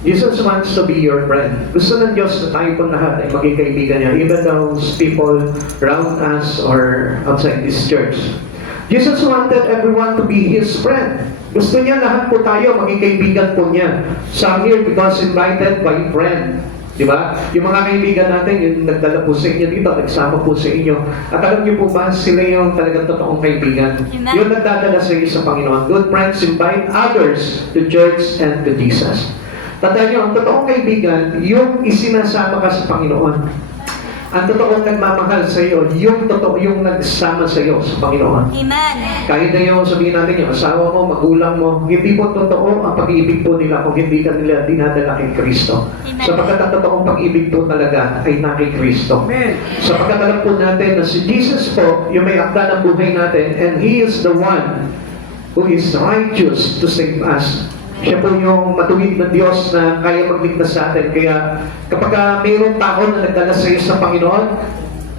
Jesus wants to be your friend. Gusto ng Diyos na tayo pong lahat ay maging kaibigan niya, even those people around us or outside this church. Jesus wanted everyone to be His friend. Gusto niya lahat po tayo maging kaibigan po niya. Some here because invited by friend. Di ba? Yung mga kaibigan natin, yung nagdala po sa inyo dito, nagsama po sa inyo. At alam niyo po ba, sila yung talagang totoong kaibigan. Amen. Yung nagdadala sa iyo sa Panginoon. Good friends invite others to church and to Jesus. Tandaan niyo, ang totoong kaibigan, yung isinasama ka sa Panginoon. Ang totoong nagmamahal sa iyo, yung totoo, yung nagsama sa iyo sa Panginoon. Amen. Kahit na yung sabihin natin yung asawa mo, magulang mo, hindi po totoo ang pag-ibig po nila kung hindi ka nila dinadala kay Kristo. Amen. Sapagkat ang totoong pag-ibig po talaga ay na kay Kristo. Sapagkat alam po natin na si Jesus po, yung may akda ng buhay natin, and He is the one who is righteous to save us. Siya po yung matuwid na Diyos na kaya magligtas sa atin. Kaya kapag mayroong tao na nagdala sa iyo sa Panginoon,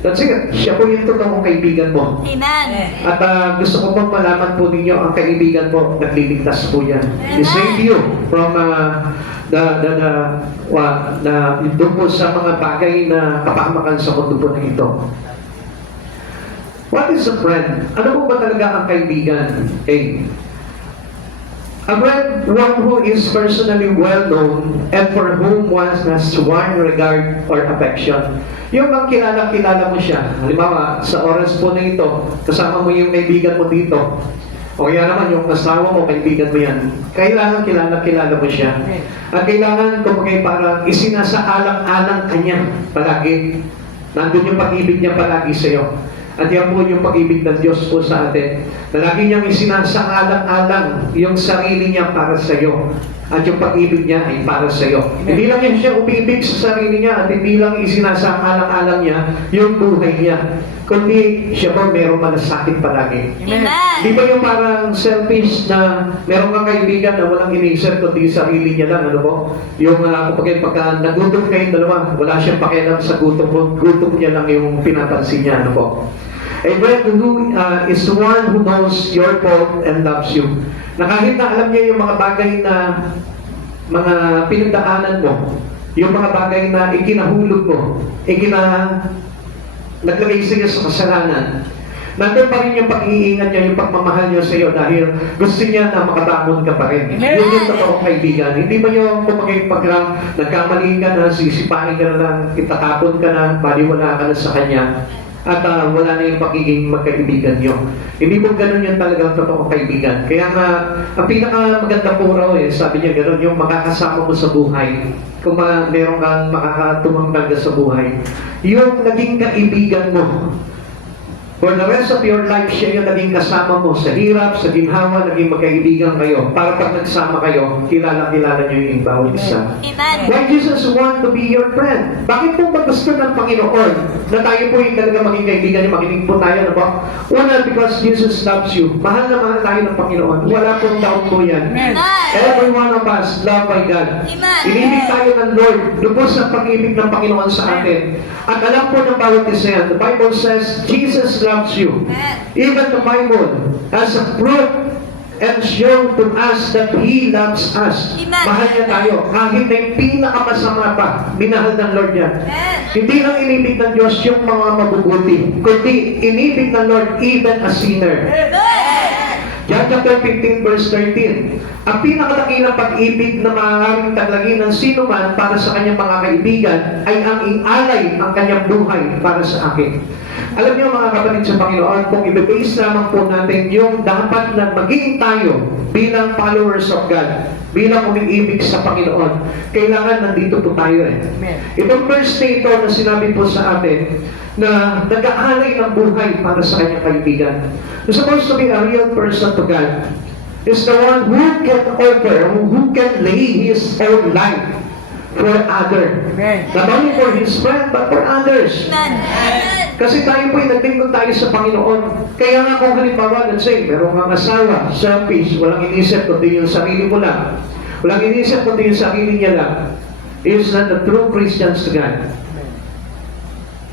that's it. Siya po yung totoong kaibigan mo. Amen. At gusto ko pong malaman po ninyo ang kaibigan po, nagliligtas po yan. He saved you from doon po sa mga bagay na kapahamakan sa mundo po na ito. What is a friend? Ano po ba talaga ang kaibigan? Okay. A friend, one who is personally well-known and for whom one has one regard or affection. Yung bang kilala mo siya. Halimbawa, sa oras po na ito, kasama mo yung kaibigan mo dito. O kaya naman yung asawa mo, kaibigan mo yan. Kailangan kilala mo siya. At kailangan, kumagay parang isinasaalang-alang kanya palagi. Nandun yung pag-ibig niya palagi sa iyo. At yan po yung pag-ibig ng Diyos po sa atin. Na lagi niyang isinasaalang-alang yung sarili niya para sa iyo. At yung pag-ibig niya ay para sa iyo. Hindi lang yan siya umibig sa sarili niya at hindi lang isinasaalang-alang niya yung buhay niya. Kundi siya po merong malasakit palagi. Amen. Di ba yung parang selfish na meron kang kaibigan na walang inisip kundi sarili niya lang, ano po? Yung pagka nagutom kayong dalawa, wala siyang pakialam sa gutom mo, gutom niya lang yung pinapansin niya, ano po? A friend who is the one who knows your fault and loves you. Na kahit na alam niya yung mga bagay na mga pinagdaanan mo, yung mga bagay na ikinahulog mo, naglagay sa iyo sa kasalanan, nandun pa rin yung pag-iingat niya, yung pagmamahal niya sa iyo dahil gusto niya na makabangon ka pa rin. Yun yung totoong kaibigan. Hindi ba yung pag nagkamali ka na, sisipahin ka na lang, itatapon ka na, baliwala ka na sa kanya, at wala na yung pagiging magkaibigan niyo. Hindi po ganun yung talagang totoong kaibigan. Kaya nga, ang pinakamaganda po raw sabi niya ganun, yung makakasama mo sa buhay. Kung meron kang makakatumangtang ka sa buhay, yung naging kaibigan mo, for the rest of your life, siya yung naging kasama mo sa hirap, sa ginhawa, naging magkaibigan kayo. Para pag nagsama kayo, kilala-kilala niyo yung bawat isa. Amen. Why Jesus want to be your friend? Bakit po ba gusto ng Panginoon na tayo po yung talaga maging kaibigan niya? Makinig po tayo, ano ba? Una, because Jesus loves you. Mahal na mahal tayo ng Panginoon. Wala pong doubt po yan. Every one of us loved by God. Amen. Inibig tayo ng Lord. Lubos ang pag-ibig ng Panginoon sa atin. At alam po ng bawat isa yan. The Bible says, Jesus loves you. Even the Bible has a proof and shown to us that He loves us. Amen. Mahal niya tayo. Kahit na yung pinakamasama pa, minahal ng Lord yan. Hindi lang inibig ng Diyos yung mga mabubuti, kundi inibig ng Lord even a sinner. John chapter 15 verse 13. Ang pinakamalaki ng pag-ibig na maaaring taglagin ng sino man para sa kanyang mga kaibigan ay ang ialay ang kanyang buhay para sa akin. Alam niyo mga kapatid sa Panginoon, kung i-base lamang po natin yung dapat na maging tayo bilang followers of God, bilang umiibig sa Panginoon, kailangan nandito po tayo Itong verse na ito na sinabi po sa atin na nag-aalay ng buhay para sa kanyang kaibigan. You're supposed to be a real person to God. Is the one who can offer, who can lay his own life for other. Not only for his friend, but for others. Amen. Kasi tayo po naglingkod tayo sa Panginoon. Kaya nga kung halimbawa, let's say, meron kang asawa, selfish, walang inisip kundi yung sarili mo lang. Walang inisip kundi yung sarili niya lang. He is not the true Christians to God.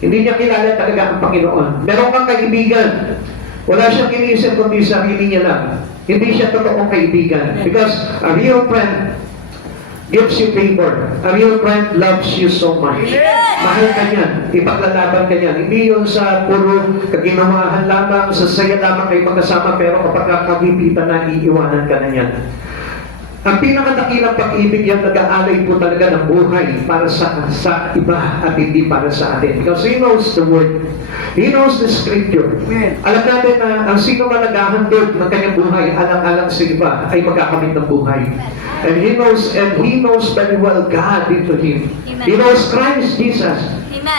Hindi niya kilala talaga ang Panginoon. Meron kang kaibigan. Wala siyang inisip kundi sarili niya lang. Hindi siya totoong kaibigan. Because a real friend gives you favor. A real friend loves you so much. Mahal ka niyan, ipaglalaban ka niyan. Hindi yun sa puro kaginawahan lamang, sa saya lamang kayo magkasama, pero kapag kagipitan na, iiwanan ka na niyan. Ang pinakadakilang pag-ibig yan, nag-aalay po talaga ng buhay para sa iba at hindi para sa atin. Because He knows the Word. He knows the Scripture. Alam natin na ang sino man naghahandog ng kanyang buhay, alang-alang sa iba, ay magkakamit ng buhay. And He knows very well God into Him. He knows Christ Jesus.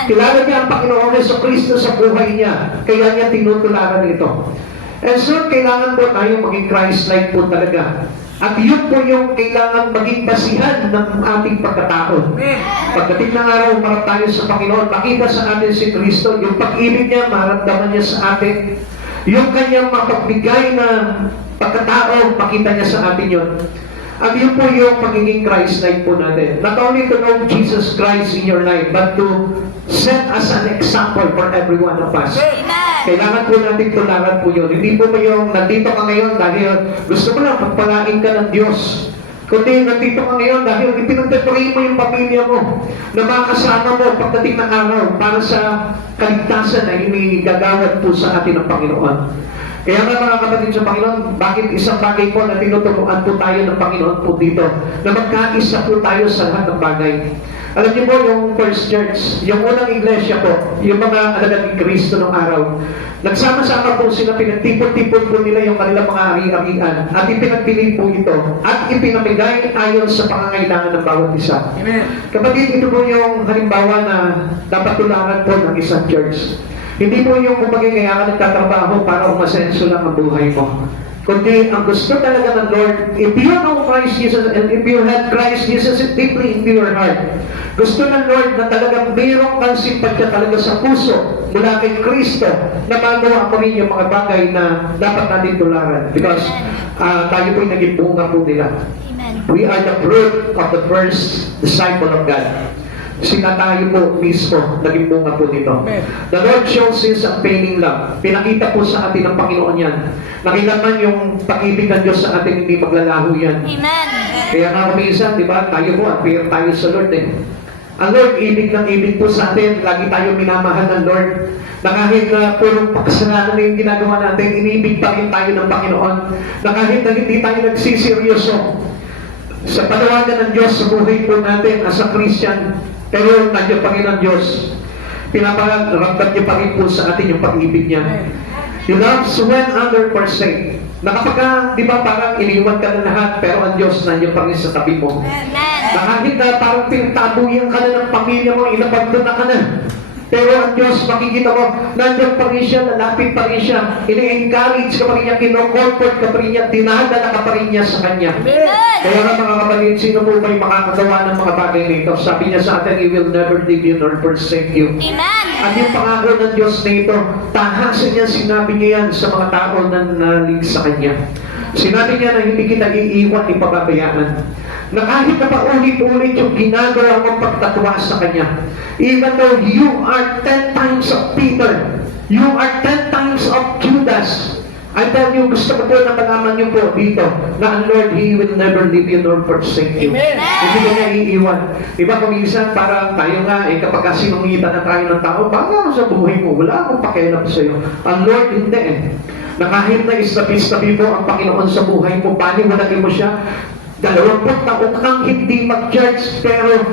Kilala niya ang Panginoon Jesucristo sa buhay niya. Kaya niya tinutularan ito. And so, kailangan po tayo maging Christ-like po talaga. At yun po yung kailangan maging basihan ng ating pagkatao. Pagdating ng araw, marap tayo sa Panginoon, makita sa atin si Kristo, yung pag-ibig niya, maramdaman niya sa atin. Yung kanyang mapagbigay na pagkatao, makita niya sa atin yun. At yun po yung pagiging Christ-like po natin. Not only to know Jesus Christ in your life, but to set as an example for every one of us. Kailangan po natin tularan po yun. Hindi po ba yung nandito ka ngayon dahil gusto mo lang pagpalain ka ng Diyos. Kundi nandito ka ngayon dahil ipinagtatuloy mo yung pamilya mo na makasama mo pagdating ng araw para sa kaligtasan na inigagawad po sa atin ng Panginoon. Kaya nga mga kapatid sa Panginoon, bakit isang bagay po na tinuturuan po tayo ng Panginoon po dito, na magkaisa po tayo sa lahat ng bagay. Alam niyo po, yung first church, yung unang iglesia po, yung mga alagad ni Kristo ng araw, nagsama-sama po sila, pinagtipon-tipon po nila yung kanilang mga ari-arian, at ipinagbili po ito, at ipinamigay ayon sa pangangailangan ng bawat isa. Amen. Kapatid, ito po yung halimbawa na dapat tularan po ng isang church. Hindi po yung kumbaga kaya ka nagtatrabaho para umasenso lang ang buhay mo. Kundi ang gusto talaga ng Lord, if you know Christ Jesus and if you have Christ Jesus deeply into your heart, gusto ng Lord na talagang mayroong kang simpatya talaga sa puso mula kay Kristo na magawa mo rin yung mga bagay na dapat natin tularan. Because tayo po'y naging bunga po nila. We are the fruit of the first disciple of God. Sila tayo po mismo, naging bunga po nito. The Lord shows His unfailing love. Pinakita po sa atin ng Panginoon yan. Nakilaman yung pag-ibig ng Diyos sa atin, hindi maglalaho yan. Amen. Kaya nga kuminsan, di ba, tayo po, unfair tayo sa Lord eh. Ang Lord, ibig ng ibig po sa atin, lagi tayo minamahal ng Lord. Na kahit na puro pakasalanan na yung ginagawa natin, inibig pa rin tayo ng Panginoon. Na kahit na hindi tayo nagsiseryoso sa panawagan ng Diyos sa buhay po natin as a Christian, pero nandiyan pa rin ang Diyos. Pinaparamdam niya pa rin po sa atin yung pag-ibig niya. He loves when under forsake. Na kapag, di ba, parang iniwan ka na lahat, pero ang Diyos nandiyan pa rin sa tabi mo. Na kahit na parang pinagtabuyan ka na ng pamilya mo, inabandon na ka na. Pero ang Diyos, makikita mo, nandiyan pa rin siya, lalapit pa rin siya, ini-encourage ka pa rin niya, kino-comfort ka pa rin niya, dinadala ka pa rin niya sa Kanya. Kaya nga mga kapatid, sino po ba'y makakagawa ng mga bagay nito? Sabi niya sa atin, He will never leave you nor forsake you. Amen. At yung pangako ng Diyos na ito, tahasan niya, sinabi niya yan sa mga tao na nalig sa Kanya. Sinabi niya na hindi kita iiwan, ipababayaan. Na kahit na paulit-ulit yung ginagawa mong pagtatwa sa Kanya, even though you are 10 times of Peter, you are 10 times of Judas, I tell you, gusto ko po na malaman niyo po dito na ang Lord, He will never leave you nor forsake you. Amen. Hindi ka niya iiwan. Diba kung minsan parang tayo nga, kapag sinungitan na tayo ng tao, baga ako sa buhay mo, wala akong pakialam sa iyo. Ang Lord, hindi eh. Na kahit na istabi-stabi mo ang Panginoon sa buhay mo, paniwalagin mo siya, 20 taong kang hindi mag-church, pero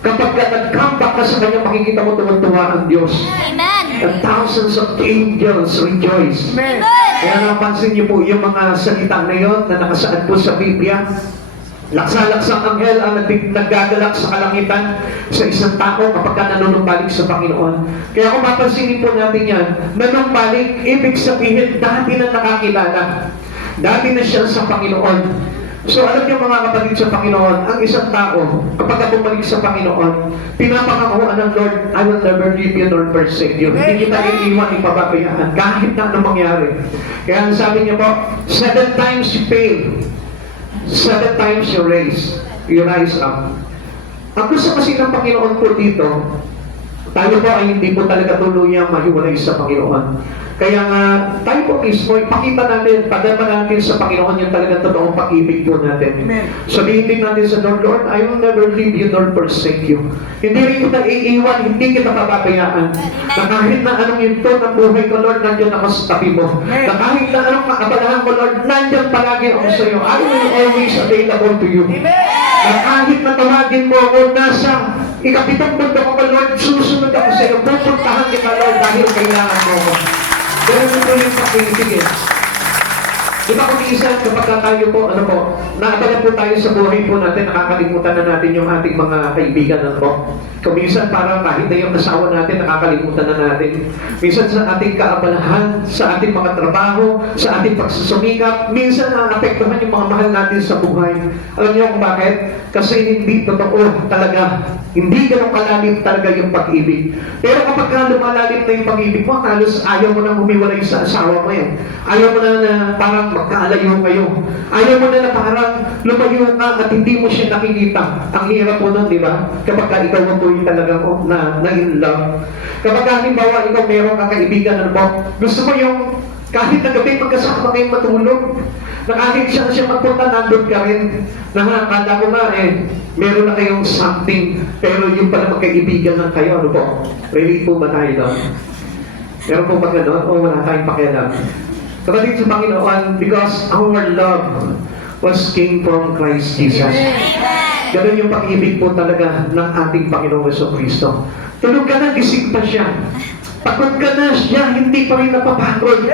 kapag nag-come back ka sa Kanya, makikita mo tuwan-tuwa ang Diyos. Amen. And thousands of angels rejoice. Amen. Kaya napansin niyo po yung mga salita na yun na nakasaad po sa Biblia. Laksa-laksang anghel ang naggagalak sa kalangitan sa isang tao kapag ka nanunumbalik sa Panginoon. Kaya kung mapansinin po natin yan, nanumbalik, ibig sabihin, dati na nakakilala. Dati na siya sa Panginoon. So alam niyo mga kapatid sa Panginoon, ang isang tao, kapag bumalik sa Panginoon, pinapangakuan ng Lord, I will never leave you nor forsake you. Hindi kita iiwan, ipababayaan, kahit na anong mangyari. Kaya ang sabi niya po, 7 times you fail, 7 times you rise up. Ang gusto kasi ng Panginoon po dito, tayo po ay hindi po talaga tuluyang mahiwalay sa Panginoon. Kaya nga, tayo po mismo, ipakita natin, padama natin sa Panginoon yung talagang totoong pag-ibig po natin. Amen. Sabihin din natin sa Lord, Lord, I will never leave you nor forsake you. Hindi rin kita iiwan, hindi kita papabayaan. Na kahit na anong yunto ng buhay ko, Lord, nandiyan ako sa tabi mo. Na kahit na anong kaabalahan ko, Lord, nandiyan palagi ako sa iyo. I will always available to you. Na kahit na tawagin mo ako nasa ikapitong mundo ko, Lord, susunod ako sa iyo. Pupuntahan kita, Lord, dahil kailangan mo ako. Ganun po yung pag-ibig eh. Di ba kung isa, kapag tayo po, ano po, naabala po tayo sa buhay po natin, nakakalimutan na natin yung ating mga kaibigan, ano po. Kung minsan parang kahit na yung asawa natin, nakakalimutan na natin. Minsan sa ating kaabalahan, sa ating mga trabaho, sa ating pagsusumikap, minsan naapektuhan yung mga mahal natin sa buhay. Alam niyo kung bakit? Kasi hindi totoo talaga, hindi ganun kalalim talaga yung pag-ibig. Pero kapag ka lumalalim na yung pag-ibig mo, halos ayaw mo na humiwalay sa asawa mo yan. Ayaw mo na parang magkaalayo kayo. Ayaw mo na parang lumayo ka at hindi mo siya nakikita. Ang hirap mo nun, di ba? Kapag ka ikaw mo po yung talaga na in love. Kapag ka halimbawa ikaw meron kang kaibigan, ano po, gusto mo yung kahit na gabi magkasama kayong matulog, na kahit siya magpunta, nandun ka rin. Nakakala ko nga meron na kayong something, pero yung pala magkaibigan lang kayo, ano po? Relate po ba tayo doon? Meron po ba gano'n? O wala tayong pakialam? Kapatid sa Panginoon, because our love was came from Christ Jesus. Ganun yung pag-ibig po talaga ng ating Panginoong Jesucristo. Tulog ka na, gising pa siya. Pagod ka na siya, hindi pa rin napapagod.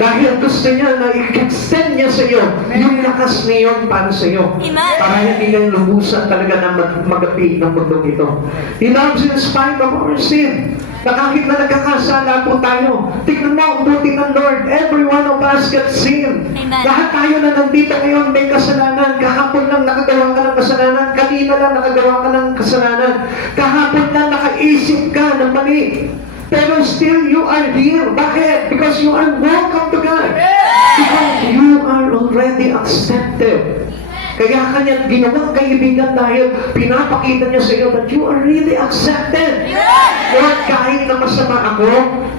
Dahil gusto niya na i-extend niya sa iyo yung lakas niyon para sa iyo. Para hindi kayo lubusan talaga na magapi ng mundong ito. He loves in spite of our sin. Na kahit na nagkakasala po tayo, tignan mo ang buti ng Lord. Every one of us got sin. Lahat tayo na nandito ngayon may kasalanan. Kahapon lang nakagawa ka ng kasalanan. Kanina lang nakagawa ka ng kasalanan. Kahapon lang nakaisip ka ng mali. Pero still you are here. Bakit? Because you are welcome to God. Because you are already accepted. Kaya kanya ginawang kaibigan dahil pinapakita niya sa iyo that you are really accepted. Lord, kahit na masama ako,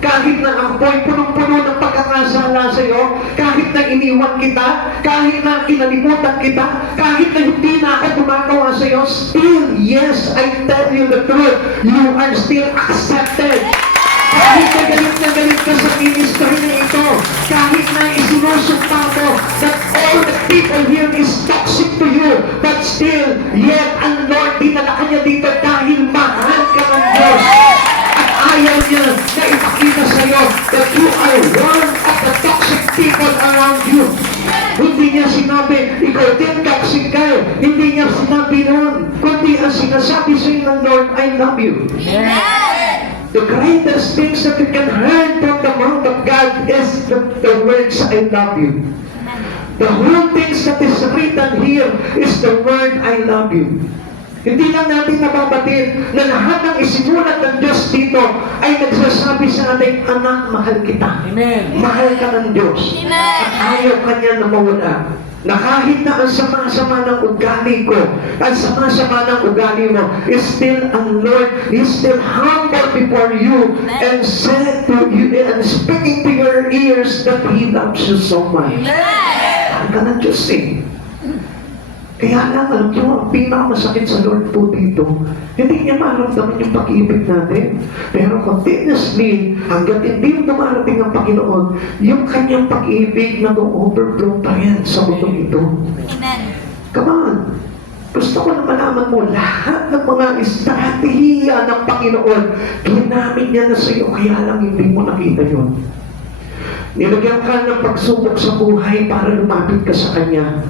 kahit na ako ay punong-puno ng pagkakasala sa iyo, kahit na iniwan kita, kahit na kinalimutan kita, kahit na hindi na ako gumagawa sa iyo, still, yes, I tell you the truth, you are still accepted. Kahit na galit ka sa ministry na ito, kahit na isinusumpa mo that all the people here is toxic to you, but still, yet ang Lord dinala ka niya dito dahil mahal ka ng Diyos. At ayaw niya na ipakita sa iyo that you are one of the toxic people around you. Hindi niya sinabi, ikaw din toxic kayo. Hindi niya sinabi noon. Kundi ang sinasabi sa iyo ng Lord, I love you. The greatest things that you can learn from the mouth of God is the words, I love you. The whole things that is written here is the word, I love you. Hindi lang natin nababatid na lahat ng isinulat ng Diyos dito ay nagsasabi sa ating, anak, mahal kita. Amen. Mahal ka ng Diyos. At ayaw ka niya na mawala. Na kahit na ang sama-sama ng ugali ko, ang sama-sama ng ugali mo, is still ang Lord, is still humble before you, and said to you, and speaking to your ears that He loves you so much. Ang ka ng Diyos eh. Kaya lang, alam nyo, ang pinakamasakit sa Lord po dito, hindi niya maramdaman yung pag-ibig natin. Pero continuously, hanggang hindi dumarating ang Panginoon, yung kanyang pag-ibig nag-overflow pa yan sa mundong ito. Amen. Come on! Gusto ko na malaman mo, lahat ng mga estratehiya ng Panginoon, ginamit niya na sa iyo, kaya lang hindi mo nakita yun. Nilagyan ka ng pagsubok sa buhay para lumapit ka sa Kanya.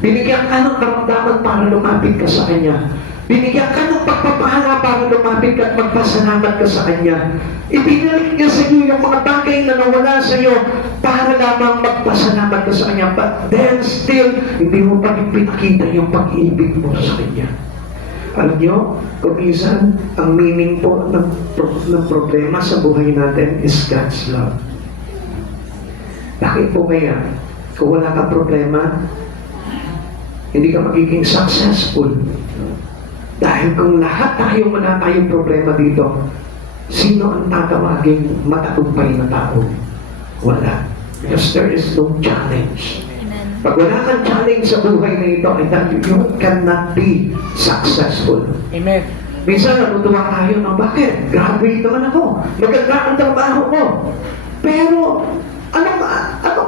Binigyan ka ng karamdaman para lumapit ka sa Kanya. Binigyan ka ng pagpapala para lumapit ka at magpasalamat ka sa Kanya. Ibinalik niya sa iyo yung mga bagay na nawala sa iyo para lamang magpasalamat ka sa Kanya. But then still, hindi mo pa rin pinakita yung pag-ibig mo sa Kanya. Alam niyo, kung minsan, ang meaning po ng problema sa buhay natin is God's love. Bakit po kaya? Kung wala kang problema, hindi ka magiging successful. Dahil kung lahat tayo wala tayong problema dito, sino ang tatawaging matagumpay na tao? Wala. Because there is no challenge. Pag wala kang challenge sa buhay na ito, you cannot be successful. Amen. Minsan natutuwa tayo ng bakit? Graduate naman ako. Maganda ang trabaho ko. Pero, ano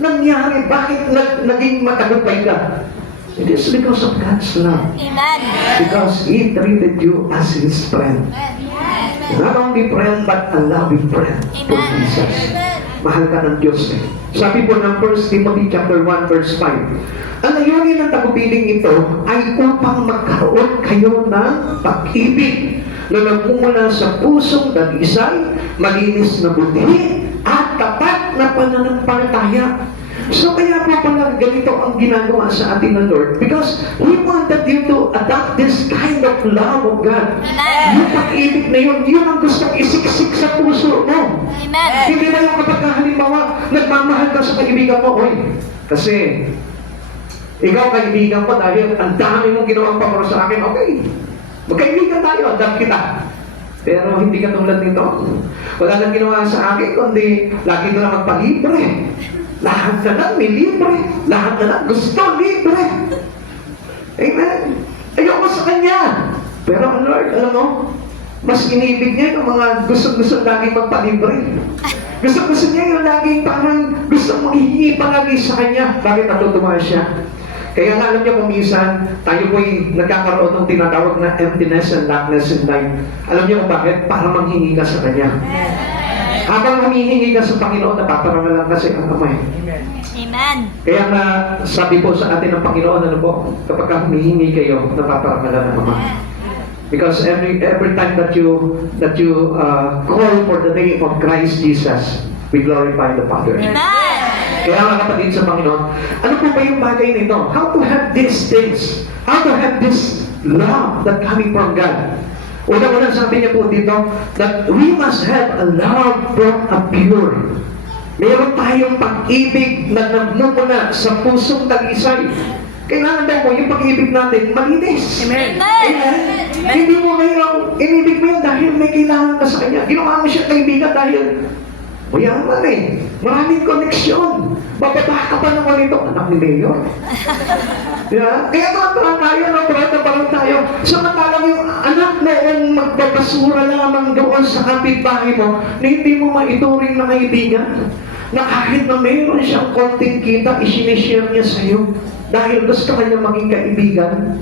nangyari? Bakit naging matagumpay ka? It is because of God's love. Amen. Because He treated you as His friend. Not only friend, but a loving friend to Jesus. Mahal ka ng Diyos eh. Sabi po ng 1 Timothy chapter 1 verse 5, ang layunin ng tagubilin ito ay upang magkaroon kayo ng pag-ibig na nagmumula sa pusong dalisay, malinis na buti, at tapat na pananampalataya. So kaya po pala ganito ang ginagawa sa atin ng Lord because He wanted you to adopt this kind of love of God. Yung pag-ibig na yun ang gustong isiksik sa puso mo. Amen. Hindi na yung kapag halimbawa, nagmamahal ka sa kaibigan mo, oy, kasi ikaw kaibigan ko dahil ang dami mong ginawang pamor sa akin, okay, magkaibigan tayo, alam kita. Pero hindi ka tulad nito. Wala nang ginawa sa akin, kundi lagi na lang magpalibre. Lahat na lang may libre. Lahat na lang gusto libre. Amen. Ayoko sa Kanya. Pero ang Lord, alam mo, mas inibig niya yung mga gusto-gusto laging magpalibre. Gusto-gusto niya yung laging parang gusto mong hihingi pa lagi sa Kanya. Bakit natutuwa siya? Kaya nga alam niyo kung minsan, tayo po'y nagkakaroon ng tinatawag na emptiness and lackness in life. Alam niyo kung bakit? Para manghingi ka sa Kanya. Habang humihingi ka sa Panginoon, napaparangalan kasi ang kamay. Amen. Kaya nga, sabi po sa atin ng Panginoon, ano po, kapag humihingi kayo, napaparangalan ang Ama. Because every time that you call for the name of Christ Jesus, we glorify the Father. Amen. Kaya nga kapatid sa Panginoon, ano po ba yung bagay nito? How to have these things? How to have this love that coming from God? Una-una sabi niya po dito that we must have a love from a pure. Meron tayong pag-ibig na nagmumula sa pusong talisay. Kailangan daw po yung pag-ibig natin malinis. Amen. Amen. Hindi mo ngayon, inibig mo yun dahil may kailangan ka sa Kanya. Ginawa mo siya kaibigan dahil mayaman eh. Maraming koneksyon. Bababa ka pa naman ito. Anak ni Mayor. Yeah? Kaya parang tayo, parang tayo. Samantalang yung anak mo ang magbabasura lamang doon sa kapitbahay mo na hindi mo maituring na kaibigan. Na kahit na mayroon siyang konting kita, isinishare niya sa iyo. Dahil gusto kanya maging kaibigan.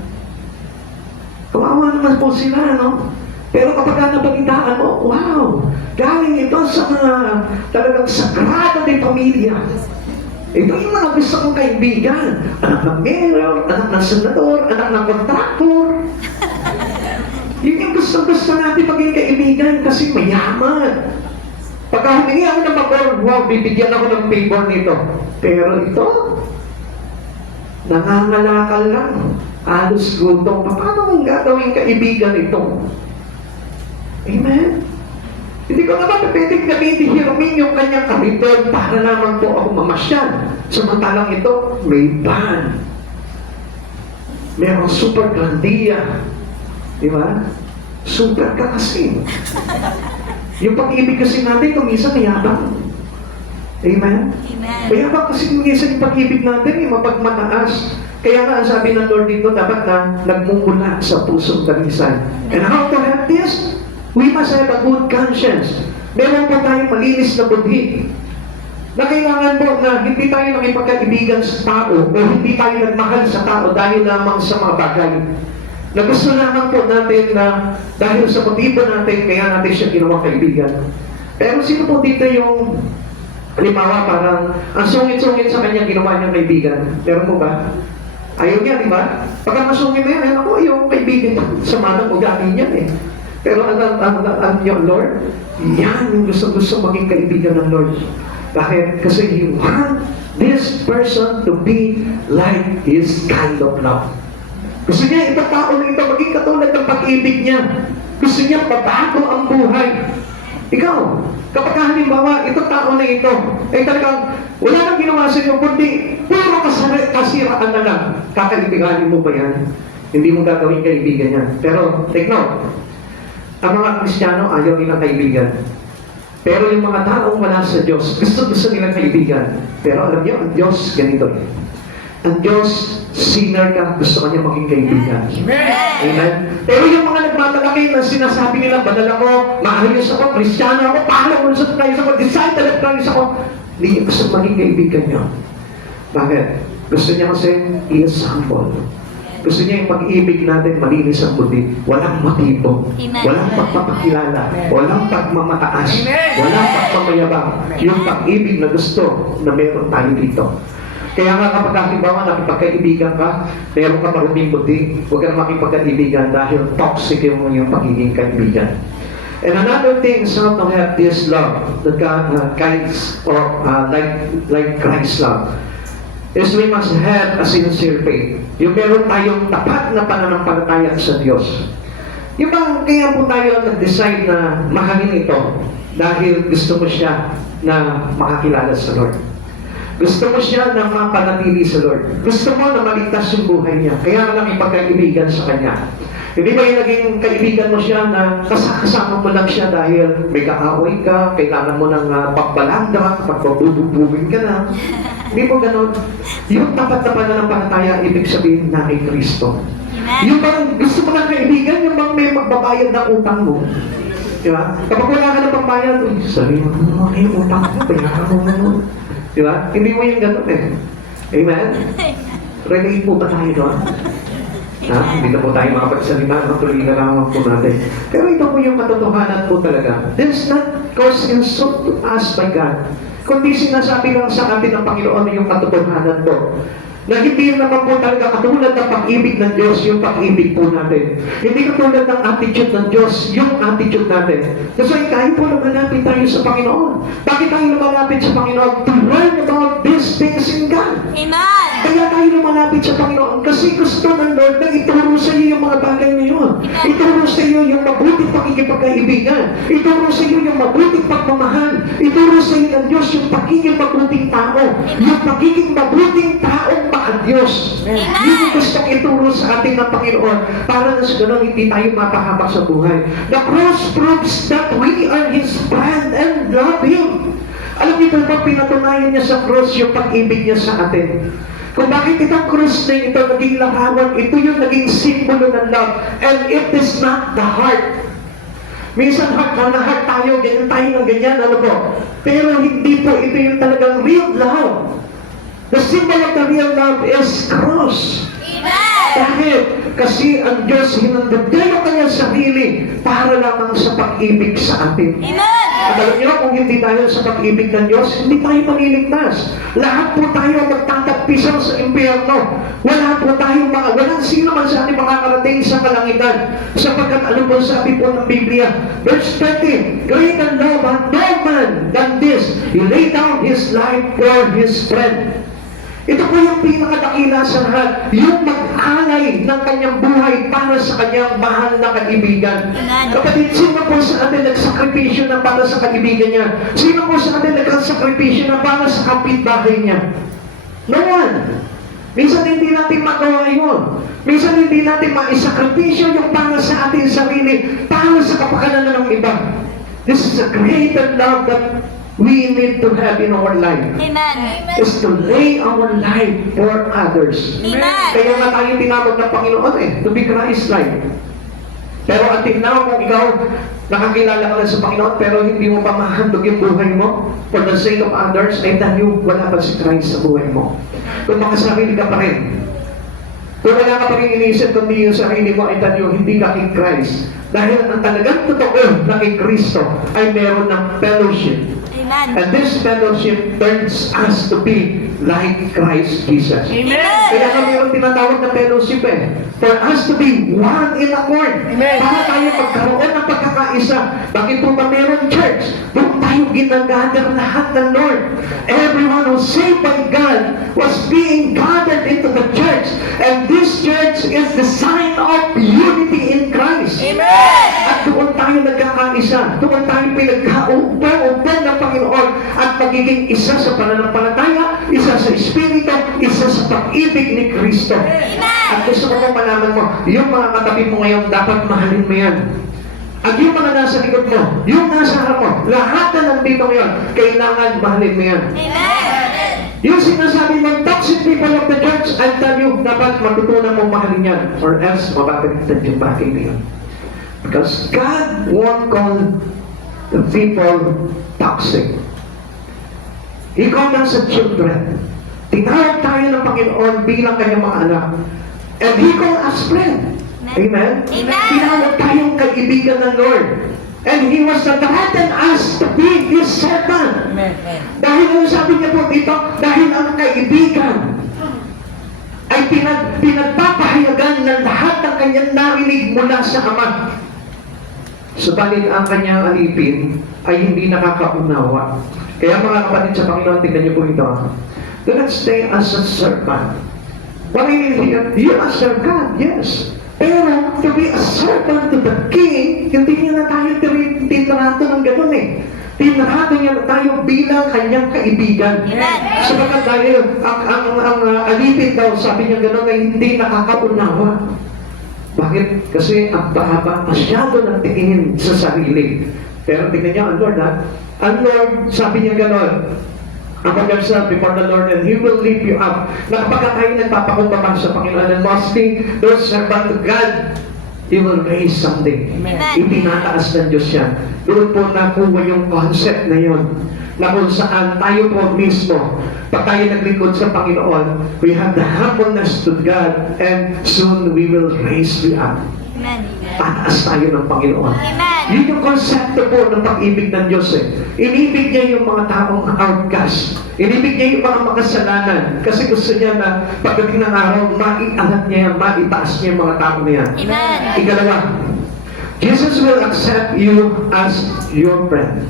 Kawawa naman po sila, no? Pero kapag nabalitaan mo, wow! Galing ito sa mga talagang sagrado de pamilya. Ito yung mga gusto kong kaibigan. Anak ng mayor, anak ng senador, anak ng kontraktor. Yun yung gusto natin maging kaibigan kasi mayaman. Pagka humingi ako ng pagor, wow, bibigyan ako ng favor nito. Pero ito, nangangalakal lang. Halos gutom. Paano ang gagawin kaibigan ito? Amen? Hindi ko naman pwedeng gamitin hirmin yung kanyang kariton para naman po ako mamasyal. Samantalang ito, may van. Merong super grandia. Di ba? Super ka kasi. Yung pag-ibig kasi natin, kuminsan mayabang. Amen? Amen. Mayabang kasi kuminsan yung pag-ibig natin, mapagmataas. Kaya nga, ang sabi ng Lord dito, dapat na nagmumula sa pusong talisay. And how to have this? We must have a good conscience. Meron po tayong malinis na budhi. Na kailangan po na hindi tayo nakipagkaibigan sa tao o hindi tayo nagmahal sa tao dahil lamang sa mga bagay. Na gusto lamang po natin na dahil sa motibo natin, kaya natin siya ginawang kaibigan. Pero sino po dito yung halimbawa parang ang sungit-sungit sa kanya ginawa niyang kaibigan? Meron mo ba? Ayaw niya, di ba? Pagka masungit na yan, ako yung kaibigan sa manang ugali niya eh. Pero ang Lord, yan yung gusto maging kaibigan ng Lord. Bakit? Kasi you want this person to be like His kind of love. Gusto niya itong tao na ito maging katulad ng pag-ibig niya. Gusto niya pabago ang buhay. Ikaw, kapag halimbawa, itong tao na ito, ay talagang wala nang ginawa sa iyo, kundi puro kasiraan na lang. Kakaibiganin mo ba yan? Hindi mo gagawin kaibigan yan. Pero, take note, ang mga Kristiyano ayaw nilang kaibigan. Pero yung mga taong wala sa Diyos, gusto nilang kaibigan. Pero alam niyo, ang Diyos ganito. Ang Diyos, sinner ka, gusto ka niya maging kaibigan. Amen? Pero yung mga nagmamalaki na sinasabi nila, badala ko, maayos ako, Kristiyano ako, paano ko sa Christ ako, disciple of Christ ako, hindi niya gusto maging kaibigan niyo. Bakit? Gusto niya kasi, he is humble. Gusto niya yung pag-ibig natin malinis ang buti. Walang motibo. Walang pagpapakilala. Walang pagmamataas. Walang pagmamayabang. Yung pag-ibig na gusto na meron tayo dito. Kaya nga kapag halimbawa nakipagkaibigan ka, meron ka maruming buti, huwag ka na makipagkaibigan dahil toxic yung pagiging kaibigan. And another thing is not to have this love that God kinds or like Christ's love. Is we must have a sincere faith. Yung meron tayong tapat na pananampalataya sa Diyos. Yung bang kaya po tayo nag-decide na mahalin ito dahil gusto mo siya na makakilala sa Lord. Gusto mo siya na mapanatili sa Lord. Gusto mo na maligtas yung buhay niya. Kaya lang ipagkaibigan sa Kanya. Hindi ba yung naging kaibigan mo siya na kasama mo lang siya dahil may kaaway ka, kailangan mo ng pagbalanda, pagpabububugin ka na. Hindi po ganun. Yung tapat na pananampalataya, ibig sabihin na kay Kristo. Yung bang gusto mo ng kaibigan, yung bang may magbabayad ng utang mo. Diba? Kapag wala ka ng pagbayad, sabihin mo, yung utang mo, bayaran mo. Diba? Hindi mo yung ganun eh. Amen? Relate po ba tayo doon? Hindi na po tayo makapagsalita, matuloy na lamang po natin. Pero ito po yung katotohanan po talaga. This is not cause insult to us by God. Kundi sinasabi lang sa atin ng Panginoon yung katotohanan po. Na hindi naman po talaga katulad ng pag-ibig ng Diyos yung pag-ibig po natin. Hindi katulad ng attitude ng Diyos yung attitude natin. Kasi kahit po lumalapit tayo sa Panginoon. Bakit tayo lumalapit sa Panginoon? To learn about these things in God. Amen. Kaya tayo lumalapit sa Panginoon kasi gusto ng Lord na ituro sa iyo yung mga bagay na yun. Ituro sa iyo yung mabuting pakikipagkaibigan. Ituro sa iyo yung mabuting pagmamahal. Ituro sa iyo ng Diyos yung pagiging mabuting tao. Yung pagiging mabuting taong Diyos. Yun yung gustong ituro sa ating ng Panginoon para na sa ganun hindi tayo mapahamak sa buhay. The cross proves that we are His friend and love Him. Alam niyo ba, pinatunayan niya sa cross yung pag-ibig niya sa atin. Kung bakit itong cross na ito naging larawan, ito yung naging simbolo ng love. And it is not the heart. Minsan heart tayo, ganyan tayo ng ganyan, ano po. Pero hindi po ito yung talagang real love. The symbol of the real love is cross. Amen. Dahil kasi ang Diyos hinandog niya yung kanyang sarili para lamang sa pag-ibig sa atin. Amen. At alam niyo, kung hindi tayo sa pag-ibig ng Diyos, hindi tayo maliligtas. Lahat po tayo magtatagpisan sa impyerno. Wala po tayong walang sino man sa ating makakarating sa kalangitan. Sapagkat ano po sabi po ng Biblia? Verse 30, greater love hath no man than this. He laid down His life for His friend. Ito po yung pinakadakila sa lahat, yung mag-alay ng kanyang buhay para sa kanyang mahal na kaibigan. Kapatid, sino po sa atin nagsakripisyo na para sa kaibigan niya? Sino po sa atin nagsakripisyo na para sa kapitbahay niya? No one. Minsan hindi natin magawa yun. Minsan hindi natin maisakripisyo yung para sa ating sarili, para sa kapakanan ng iba. This is a greater love that we need to have in our life. Amen. Is to lay our life for others. Amen. Kaya nga tayo tinawag ng Panginoon to be Christ-like. Pero until now, kung ikaw nakakilala ka na sa Panginoon pero hindi mo pa mahandog yung buhay mo for the sake of others, ay dahil wala pa si Christ sa buhay mo. Kung makasarili ka pa rin. Kung wala ka pa rin inisip kundi yung sarili mo, ay dahil hindi ka kay Christ. Dahil ang talagang totoo na kay Kristo ay meron ng fellowship. Amen. And this fellowship turns us to be like Christ Jesus. Amen. Kaya kami yung tinatawag na fellowship For us to be one in accord. Para tayo magkaroon ng pagkakaisa. Bakit po ba meron church? Doon tayo ginagather lahat ng Lord. Everyone who's saved by God was being gathered into the church. And this church is the sign of unity in Christ. Amen. At doon tayo nagkakaisa. Doon tayo pinagkaupo-upo ng Panginoon at magiging isa sa pananampalataya, isa sa Espiritu, isa sa pag-ibig ni Kristo. At gusto ko malaman mo, yung mga katabi mo ngayon, dapat mahalin mo yan. At yung mga nasa likod mo, yung nasa harap mo, lahat na nandito ngayon, kailangan mahalin mo yan. Amen. Yung sinasabi ng toxic people of the church, I'll tell you, dapat matutunan mo mahalin yan. Or else, mababaliktad yung bagay na yun. Because God won't call the people toxic. He called us as children. Tinawag tayo ng Panginoon bilang kanyang mga anak. And He called us friend. Amen? Amen. Tinawag tayong kaibigan ng Lord. And He was threatened us to be His servant. Dahil ang sabi niya po dito, dahil ang kaibigan ay pinagpapahayagan ng lahat ng kanyang narinig mula sa Ama. Subalit ang kanyang alipin ay hindi nakakaunawa. Kaya mga kapatid sa Panginoon, tingnan niyo po ito. Do not stay as a servant. What I mean here, you are servant, yes. Pero to be a servant to the King, hindi niya na tayo tinrato ng gano'n eh. Tinrato niya na tayo bilang kanyang kaibigan. Sabagat dahil ang alipin daw, sabi niya gano'n ay hindi nakakaunawa. Bakit? Kasi ang baba, masyado ng tingin sa sarili. Pero tingnan niyo ang Lord, ha? Ang Lord, sabi niya gano'n, humble yourself before the Lord and He will lift you up. Na kapag tayo nagpapakumbaba sa Panginoon and mostly those servant of God, He will raise someday. Itinataas ng Diyos yan. Doon po nakuha yung concept na yun. Na kung saan tayo po mismo, pag tayo naglingkod sa Panginoon, we have the humbleness to God and soon we will raise you up. Amen. Pataas tayo ng Panginoon. Amen. Yun yung konsepto po ng pag-ibig ng Diyos eh. Inibig niya yung mga taong outcast. Inibig niya yung mga makasalanan. Kasi gusto niya na pagdating ng araw, maiangat niya yan, maitaas niya yung mga tao na yan. Amen. Ikalawa, Jesus will accept you as your friend.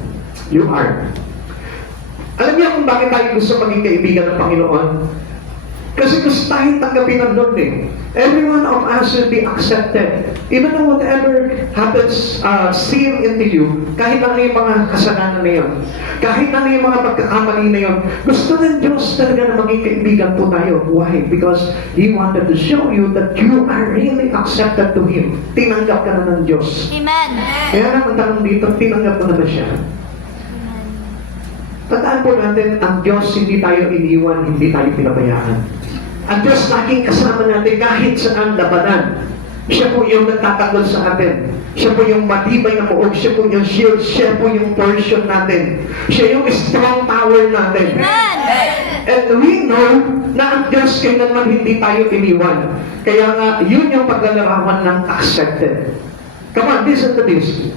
You are. Alam niyo kung bakit tayo gusto maging kaibigan ng Panginoon? Kasi gusto tayong tanggapin ng Lord eh. Every one of us will be accepted. Even though whatever happens, sin into you, kahit ano yung mga kasalanan na yun, kahit ano yung mga pagkakamali na yun, gusto ng Diyos talaga na maging kaibigan po tayo. Why? Because He wanted to show you that you are really accepted to Him. Tinanggap ka na ng Diyos. Amen. Kaya lang ang tanong dito, tinanggap mo na ba siya? Tandaan po natin, ang Diyos hindi tayo iniwan, hindi tayo pinabayaan. Ang Diyos laging kasama natin kahit saan labanan. Siya po yung nagtatanggol sa atin. Siya po yung matibay na muog. Siya po yung shield. Siya po yung portion natin. Siya yung strong tower natin. Amen. And we know na ang Diyos kailanman hindi tayo iniwan. Kaya nga, yun yung paglalarawan ng accepted. Come on, listen to this.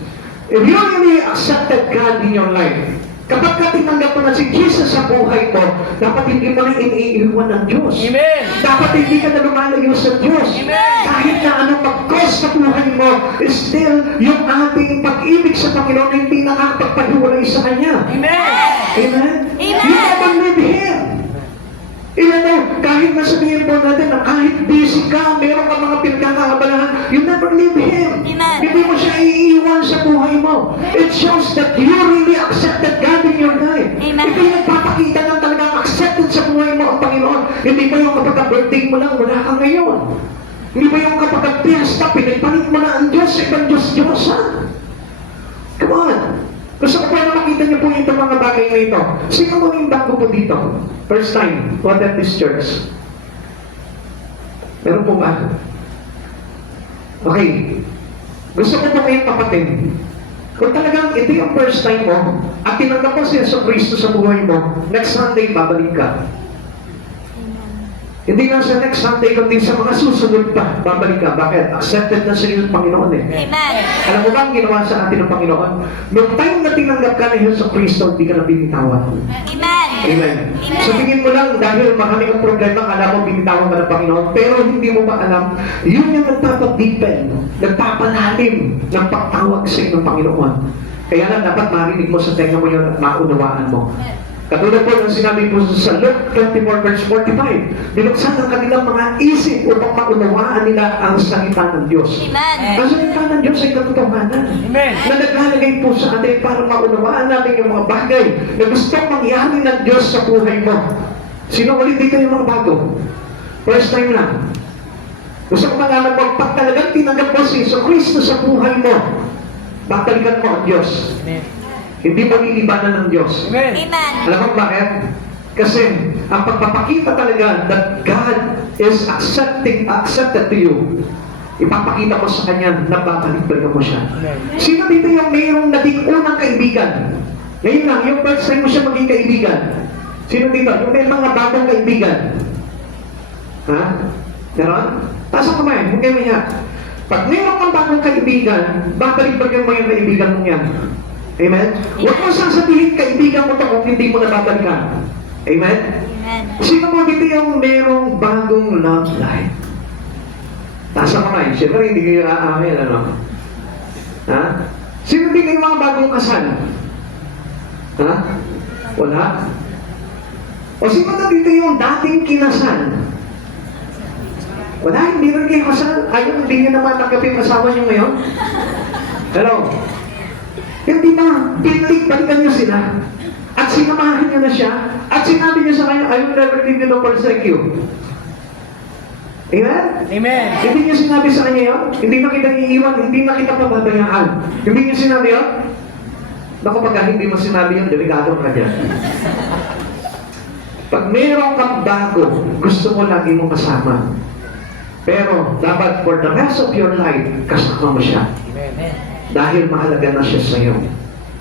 If you really accepted God in your life, kapag ka tinanggap mo na si Jesus sa buhay mo, dapat hindi mo na iniiwan ng Diyos. Amen. Dapat hindi ka na lumalayo sa Diyos. Amen. Kahit na anong mag-cause sa buhay mo, still, yung ating pag-ibig sa Panginoon hindi nakakapagpahiwalay sa Kanya. Amen. Amen? Amen. You never leave Him. Ilan na, kahit nasabihin po natin na kahit busy ka, meron ka mga pinagkakaabalahan, you never leave Him. Amen. Hindi mo siya iiwan sa buhay mo. It shows that you really accepted God in your life. Amen. Ito yung nagpapakita ng talagang accepted sa buhay mo ang Panginoon. Hindi ba yung kapag birthday mo lang, wala ka ngayon. Hindi ba yung kapag piyesta, pinagpalit mo na ang Diyos sa ibang Diyos-Diyosan. Come on. Gusto ko pa na makita niyo po itong mga bagay na ito. Sino mo yung bago po dito? First time, to attend this church. Meron po ba? Okay. Gusto ko po kayong kapatid. Kung talagang ito yung first time mo, at tinanggap mo si Yesu Cristo sa buhay mo, next Sunday, babalik ka. Hindi lang sa next Sunday, kundi sa mga susunod pa, babalik ka. Bakit? Accepted na sa iyo ng Panginoon eh. Amen. Alam mo ba ang ginawa sa atin ng Panginoon? Noong time na tinanggap ka ni Yesu Cristo, hindi ka na binitawan. Amen. Amen. So tingin mo lang, dahil marami kang problema, alam mo, binitawan ka ng Panginoon, pero hindi mo ba alam, yun yung nagpapag-deepen, nagpapalalim ng pagtawag sa iyo ng Panginoon. Kaya lang, dapat marinig mo sa tenga mo yun at maunawaan mo. Katulad po ng sinabi po sa Luke 24 verse 45, binuksan ang kanilang mga isip upang maunawaan nila ang salita ng Diyos. Amen. Ang salita ng Diyos ay katotohanan. Amen. Na naglalagay po sa atin para maunawaan natin yung mga bagay na gustong mangyari ng Diyos sa buhay mo. Sino ulit dito yung mga bago? First time lang. Gusto ko malaman mo, pag talagang tinanggap mo si Yesu Cristo sa buhay mo, babalikan mo ang Diyos. Hindi mo lilibanan ng Diyos. Amen. Alam mo bakit? Kasi ang pagpapakita talaga that God is accepted to you, ipapakita mo sa Kanya na babalik-balikan mo siya. Sino dito yung mayroong naging unang kaibigan? Ngayon lang, yung first time mo siya maging kaibigan. Sino dito? Yung may mga bagong kaibigan. Ha? Meron? Taas ang kamay, huwag kayo maya. Pag mayroon kang bagong kaibigan, babalik-balikan mo yung kaibigan mo yan. Amen? Huwag mo sasabihin kaibigan mo ito kung hindi mo nababalikan. Amen? Amen. Sino mo dito yung merong bagong love life? Taas ang kamay. Siyempre, hindi kayo aamin, ano? Ha? Sino dito yung mga bagong kasal? Ha? Wala? O sino na dito yung dating kinasal? Wala, hindi rin kayo kasal. Ayun, hindi nyo naman tanggap yung asawa nyo ngayon. Hello? Hindi na, balikan nyo sila. At sinamahan nyo na siya. At sinabi nyo sa kanya, I will never leave you nor forsake you. Amen? Amen. Hindi nyo sinabi sa kanya yun? Hindi na kita iiwan, hindi na kita pababayaan. Hindi nyo sinabi yun? Naku, pagka hindi mo sinabi yun, delikado ka dyan. Pag mayroong kang bago, gusto mo lagi mong kasama. Pero dapat for the rest of your life, kasama mo siya. Amen. Dahil mahalaga na siya sa iyo.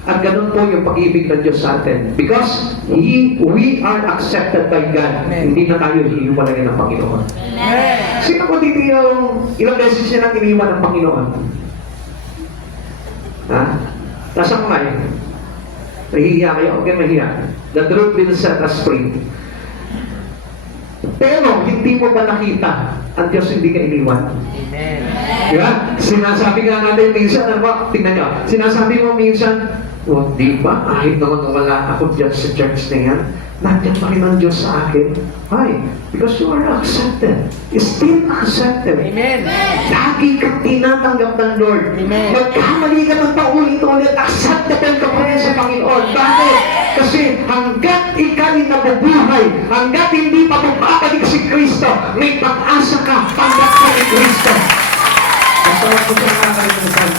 At ganun po yung pag-ibig ng Diyos sa atin. Because we are accepted by God. Amen. Hindi na tayo hihiwalay ng Panginoon. Amen. Sino po dito yung ilang beses siya nang iniwan ng Panginoon? Ha? Nasa kamay? Nahihiya kayo? Okay, mahiya. The truth will set us free. Pero hindi mo ba nakita ang Diyos hindi ka iniwan? Amen. Diba? Sinasabi nga natin minsan, ano ba? Tingnan nyo. Sinasabi mo minsan, oh, di ba? Kahit naman wala ako dyan sa church na yan, nandiyan pa rin ang Diyos sa akin. Why? Because you are accepted. Still accepted. Amen. Lagi kang tinatanggap ng Lord. Amen. Magkamali ka ng paulit-ulit, acceptable ka pa rin sa Panginoon. Bakit? Kasi hanggat ikaw'y nabubuhay, hanggat hindi pa bumabalik si Kristo, may pag-asa ka, tanggap ka ni Kristo. Basta wag mo siya nakakalimutan.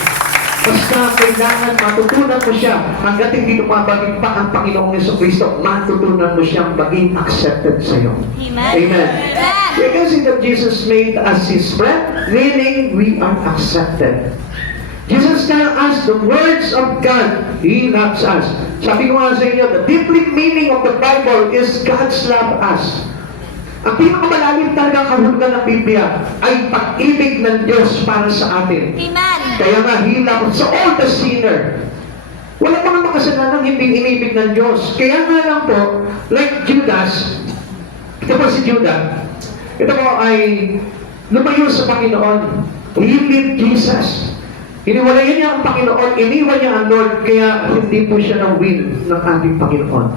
Basta kailangan matutunan mo siya hanggat hindi tumabalik pa ang Panginoong Jesucristo, matutunan mo siyang maging accepted sa iyo. Amen. Amen. We can see that Jesus made us His friend, meaning we are accepted. Jesus tells us the words of God. He loves us. Sabi ko nga sa inyo, the deep meaning of the Bible is God's love us. Ang pinakamalalim talaga kahulugan ng Biblia ay pag-ibig ng Diyos para sa atin. Amen. Kaya nga, He loves all the sinner. Wala mga makasalanan hindi inibig ng Diyos. Kaya nga lang po, like Judas, ito po si Judas, ito po ay lumayo sa Panginoon. He lived Jesus. Iniwalayan niya ang Panginoon, iniwan niya ang Lord, kaya hindi po siya na-win ng ating Panginoon.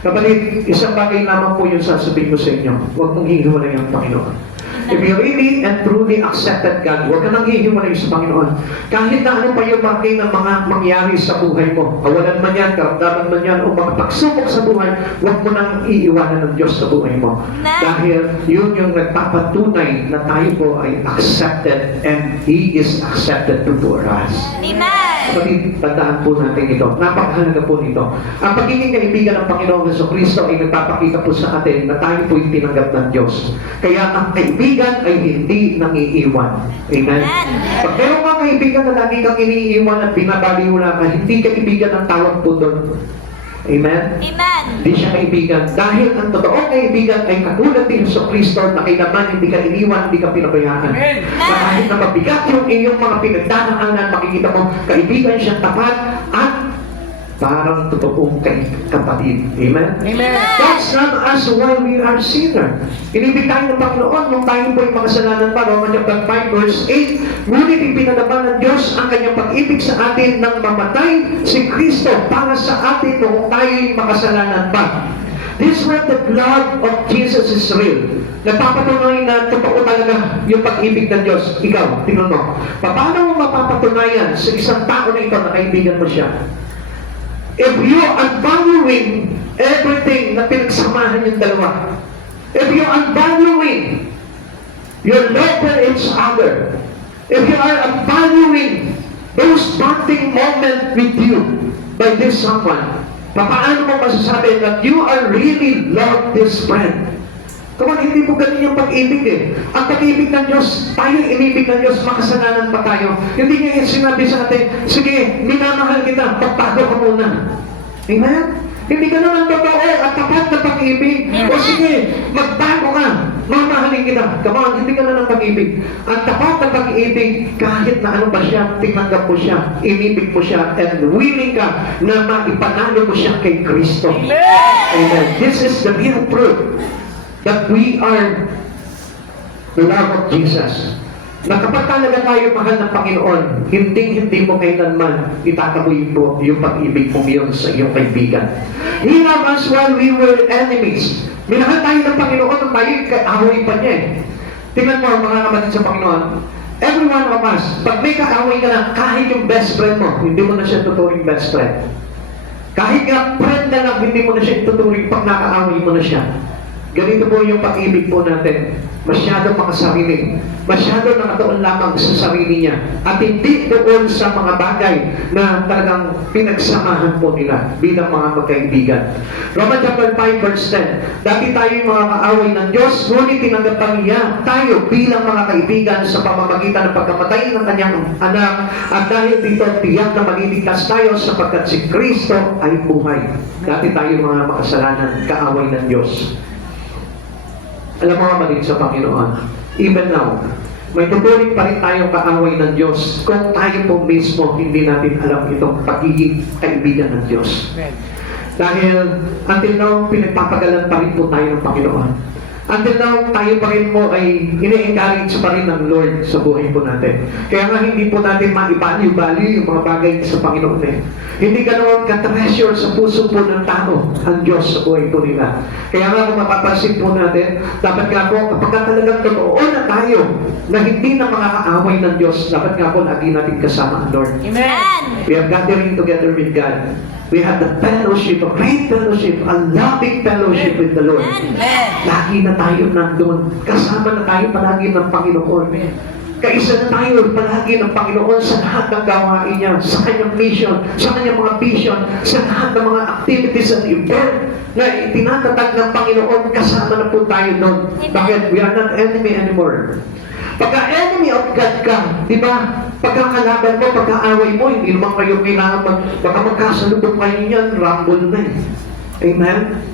Kapatid, isang bagay lamang po yung sasabihin ko sa inyo, huwag mong hihiwalay ang Panginoon. If you really and truly accepted God, huwag ka nang hihiwalay sa Panginoon. Kahit na ano pa yung bagay ng mga mangyari sa buhay mo, kawalan man yan, karamdaman man yan, o mga pagsubok sa buhay, huwag mo nang iiwanan ng Diyos sa buhay mo. Dahil yun yung nagpapatunay na tayo po ay accepted and He is accepted to us. Amen. Kapatid, tandaan po natin ito. Napakahalaga po nito. Ang pagiging kaibigan ng Panginoong Jesucristo ay nagpapakita po sa atin na tayo po yung tinanggap ng Diyos. Kaya ang kaibigan ay hindi nangiiwan. Amen? Pag meron kang kaibigan na lagi kang iniiwan at binabaliwala ka, hindi kaibigan ang tawag po doon. Amen? Amen. Hindi siya kaibigan. Dahil ang totoong kaibigan ay katulad ni Jesucristo na kailanman hindi ka iniwan, hindi ka pinabayaan. Amen. Na kahit na mabigat yung iyong mga pinagdadaanan, makikita mo, kaibigan siyang tapat at parang totoong kapatid. Amen? Amen. That's not us while we are sinner. Inibig tayo ng Panginoon nung tayo po yung makasalanan pa. Roman chapter 5 verse 8. Ngunit ipinalaban ng Diyos ang kanyang pag-ibig sa atin nang mamatay si Kristo para sa atin noong tayo yung makasalanan pa. This is where the blood of Jesus is real. Nagpapatunay na totoo talaga yung pag-ibig ng Diyos. Ikaw, tingnan mo. Paano mo mapapatunayan sa isang tao na ito na kaibigan mo siya? If you are valuing everything na pinagsamahan yung dalawa, if you are valuing your love for each other, if you are valuing those bonding moment with you by this someone, paano mo masasabi that you are really love this friend? Come on, hindi mo ganun yung pag-ibig eh. Ang pag-ibig ng Diyos, tayo inibig ng Diyos, makasalanan pa tayo. Hindi niya yung sinabi sa atin, sige, minamahal kita, pagbago ka muna. Amen? Hindi ka naman totoo at tapat na pag-ibig. O sige, magbago ka, mamahalin kita. Come on, hindi ka na ng pag-ibig. Ang tapat na pag-ibig, kahit na ano ba siya, tinanggap mo siya, inibig mo siya, and willing ka na maipanalo mo siya kay Kristo. Amen. This is the real truth that we are the love of Jesus. Na kapag talaga tayo mahal ng Panginoon, hindi mo kailanman itataboy mo yung pag-ibig mo yun sa iyong kaibigan. He loved us while we were enemies. Minahal tayo ng Panginoon nung tayo kaaway pa niya eh. Tingnan mo mga kapatid sa Panginoon, every one of us, pag may kaaway ka na, kahit yung best friend mo, hindi mo na siya tuturing best friend. Kahit nga friend na lang, hindi mo na siya tuturing pag nakaaway mo na siya. Ganito po yung pag-ibig po natin. Masyado makasarili. Masyado nakatuon lamang sa sarili niya. At hindi doon sa mga bagay na talagang pinagsamahan po nila bilang mga magkaibigan. Romans chapter 5 verse 10. Dati tayo yung mga kaaway ng Diyos, ngunit tinanggapan niya tayo bilang mga kaibigan sa pamamagitan ng pagkamatay ng kanyang anak. At dahil dito, tiyak na maliligtas tayo sapagkat si Kristo ay buhay. Dati tayo mga makasalanan, kaaway ng Diyos. Alam mo kapatid sa Panginoon, even now, may tuturing pa rin tayong kaaway ng Diyos kung tayo po mismo hindi natin alam itong pagiging kaibigan ng Diyos. Dahil until now, pinagpapagalan pa rin po tayo ng Panginoon. Until now, tayo pa rin mo ay ine-encourage pa rin ng Lord sa buhay po natin. Kaya nga hindi po natin ma-value yung mga bagay sa Panginoon eh. Hindi ganoon ka-treasure sa puso po ng tao ang Diyos sa buhay po nila. Kaya nga kung mapapansin po natin, dapat nga po kapag talagang totoo na tayo na hindi na mga kaaway ng Diyos, dapat nga po lagi natin kasama ang Lord. Amen. We are gathering together with God. We have the fellowship, a great fellowship, a loving fellowship with the Lord. Amen. Lagi na tayo nandun. Kasama na tayo palagi ng Panginoon. Kaisa na tayo palagi ng Panginoon sa lahat ng gawain niya, sa kanyang mission, sa kanyang mga vision, sa lahat ng mga activities and event na itinatatag ng Panginoon, kasama na po tayo doon. Bakit? We are not enemy anymore. Pagka enemy of God ka, di ba? Pagkakalaban mo, pagkaaway mo, hindi naman kayo kailangan baka magkasalubong kayo niyan, rumble na eh. Amen?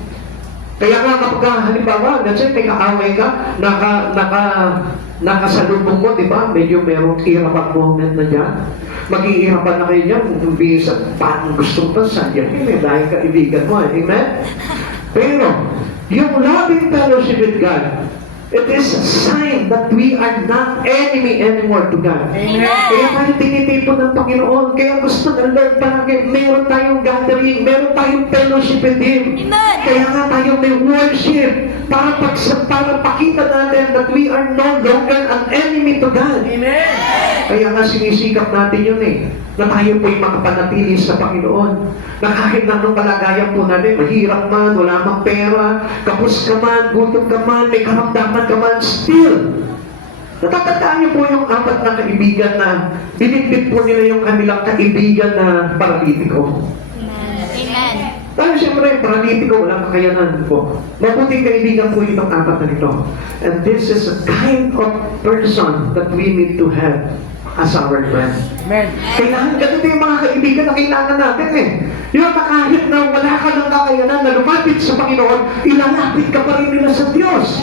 Kaya nga kapag halimbawa, let's say may kaaway ka, nakasalubong mo, di ba? Medyo merong irapan moment na dyan. Mag-iirapan na kayo dyan, bisa, paano gusto mo sa dyan? Dahil kaibigan mo, amen? Pero, yung loving fellowship with God, it is a sign that we are not enemy anymore to God. Amen. Kaya tayo tinitipon ng Panginoon. Kaya gusto ng Lord palagi, meron tayong gathering, meron tayong fellowship with Him. Amen. Kaya nga tayo may worship para pakita natin that we are no longer an enemy to God. Amen. Kaya nga sinisikap natin yun eh, na tayo po'y makapanatili sa Panginoon. Na kahit na anong kalagayan po natin, mahirap man, wala mang pera, kapos ka man, gutom ka man, may karamdaman ka man, still, natatandaan niyo po yung apat na kaibigan na binitbit po nila yung kanilang kaibigan na paralitiko. Amen. Dahil siyempre, paralitiko, walang kakayanan po. Mabuting kaibigan po itong apat na ito. And this is a kind of person that we need to have as our friend. Amen. Kailangan ganito yung mga kaibigan na kailangan natin eh. Yung na kahit na wala ka ng kakayanan na lumapit sa Panginoon, ilalapit ka pa rin nila sa Diyos.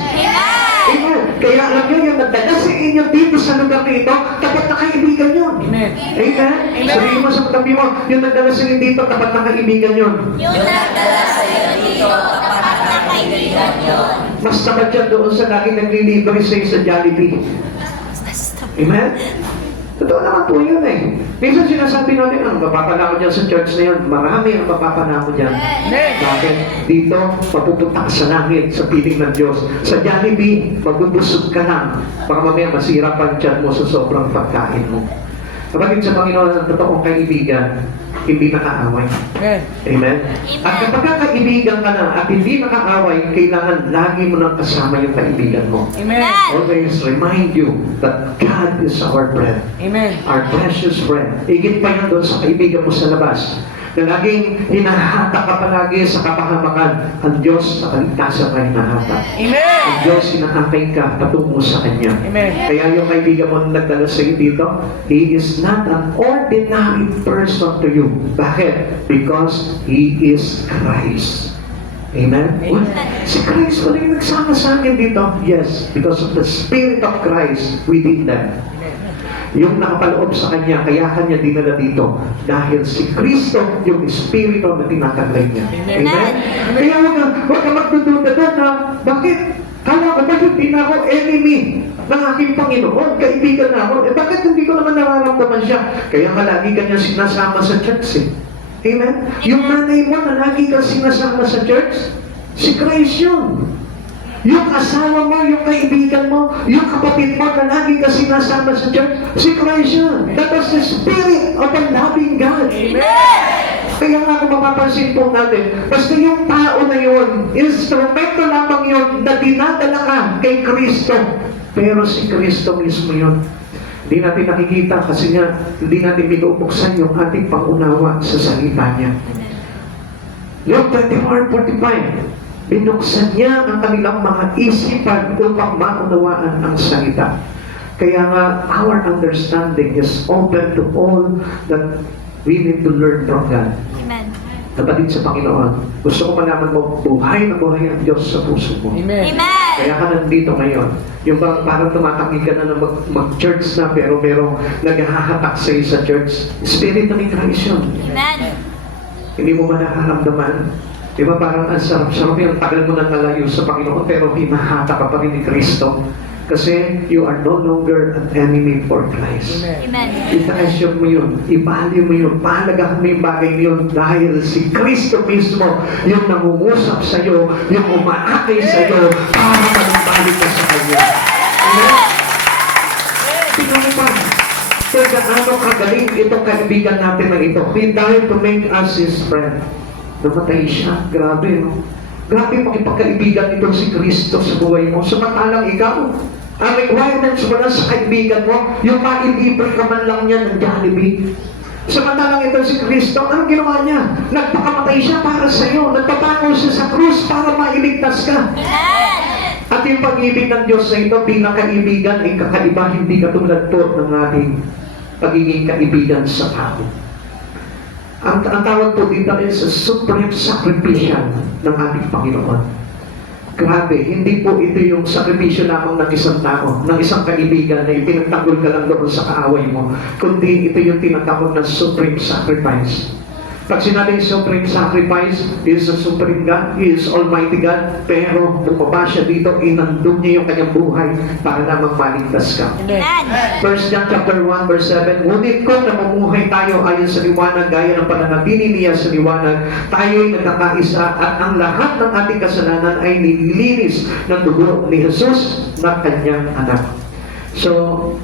Amen. Kaya alam nyo, yung nagdala sa inyo dito sa lugar na ito, tapat na kaibigan yun. Amen. Amen. Sabihin mo sa katabi mo, yung nagdala sa inyo dito, tapat na kaibigan yun. Yung nagdala sa iyo dito, tapat na kaibigan yun. Mas tapat yan doon sa lagi naglilibre sa'yo sa Jollibee. Amen? Totoo naman po yun eh. Minsan sinasabi natin, ang mapapanako dyan sa church na yun, marami ang mapapanako dyan. Amen. Bakit? Dito, mapupunta ka sa langit, sa piling ng Diyos. Sa Jollibee, magbubusog ka lang. Baka mamaya masira pa ang tiyan mo sa sobrang pagkain mo. Kapatid sa Panginoon, ang totoong kaibigan, hindi nakaaway. Amen. Amen? At kapag kaibigan ka na at hindi nakaaway, kailangan lagi mo nang kasama yung kaibigan mo. Amen. Always remind you that God is our friend. Amen. Our precious friend. Higit pa yan doon sa kaibigan mo sa labas. Na laging hinahata ka palagi sa kapahamakan. Ang Diyos sa kaligtasan ay hinahata. Amen. Ang Diyos hinaakay ka patungo sa Kanya. Amen. Kaya yung kaibigan mo na nagdala sa iyo dito, he is not an ordinary person to you. Bakit? Because he is Christ. Amen? Amen. Si Christ wala yung nagsama sa akin dito. Yes, because of the Spirit of Christ within them. Yung nakapaloob sa Kanya, kaya Kanya dinala dito. Dahil si Kristo, yung Espiritu na tinataglay niya. Amen. Amen? Kaya huwag ka magdududa doon na, bakit? Kala ko ba hindi na ako enemy ng aking Panginoon? Kaibigan na ako. Bakit hindi ko naman nararamdaman siya? Kaya nga lagi ka niya sinasama sa church Amen? Yung nanay mo na lagi ka sinasama sa church, si Christ yun. Yung asawa mo, yung kaibigan mo, yung kapatid mo na lagi ka sinasama sa church, si Christ yun. That is the Spirit of a loving God. Kaya nga kung mapapansin po natin, basta yung tao na yun, instrumento lamang yun na dinadala ka kay Kristo. Pero si Kristo mismo yun. Hindi natin nakikita kasi nga hindi natin binubuksan yung ating pangunawa sa salita niya. Luke 24:45, binuksan niya ang kanilang mga isipan upang maunawaan ang salita. Kaya nga, our understanding is open to all that we need to learn from God. Amen. Kapatid sa Panginoon, gusto ko malaman mo, buhay na buhay ang Diyos sa puso mo. Amen. Amen. Kaya ka nandito ngayon. Yung bang parang tumatanggi ka na mag-church na pero merong naghahatak sa iyo sa church. Spirit ni Christ yun. Amen. Hindi mo man nakakaramdaman. Di ba parang ang sarap-sarap yung tagal mo nang nalayo sa Panginoon pero hinahata ka pa rin ni Kristo. Kasi you are no longer an enemy for Christ. Amen. Amen. Itaasyon mo yun, i-value mo yun, pahalagahan mo yung bagay na yun dahil si Kristo mismo yung nangungusap sa iyo, yung umaakay sa iyo para manumbalik ka sa Kanya. Amen? Tingnan mo pa, kaya gaano kagaling itong kaibigan natin na ito. He died to make us His friend. Namatay siya. Grabe, no? Grabe makipagkaibigan itong si Kristo sa buhay mo. Samantalang ikaw, ang requirements mo na sa kaibigan mo, yung mailibre ka man lang niya ng Jollibee. Samantalang ito si Kristo, anong ginawa niya? Nagpakamatay siya para sa iyo. Nagpapako siya sa krus para mailigtas ka. At yung pag-ibig ng Diyos sa ito, bilang kaibigan, ay kakaiba, hindi katulad po ng ating pagiging kaibigan sa tao. Ang tawag po dito is a supreme sacrificial ng ating Panginoon. Grabe, hindi po ito yung sakripisyo lamang ng isang tao, ng isang kaibigan na ipinagtanggol ka lang doon sa kaaway mo, kundi ito yung tinatawag na supreme sacrifice. Pag sinabing supreme sacrifice, He is a supreme God, He is Almighty God, pero bumaba siya dito, inandog niya yung kanyang buhay para lamang maligtas ka. Amen. 1 John chapter 1 verse 7, ngunit kung namumuhay tayo ayon sa liwanag gaya ng pananatili niya sa liwanag, tayo'y nagkakaisa at ang lahat ng ating kasalanan ay nililinis ng dugo ni Jesus na kanyang anak. So,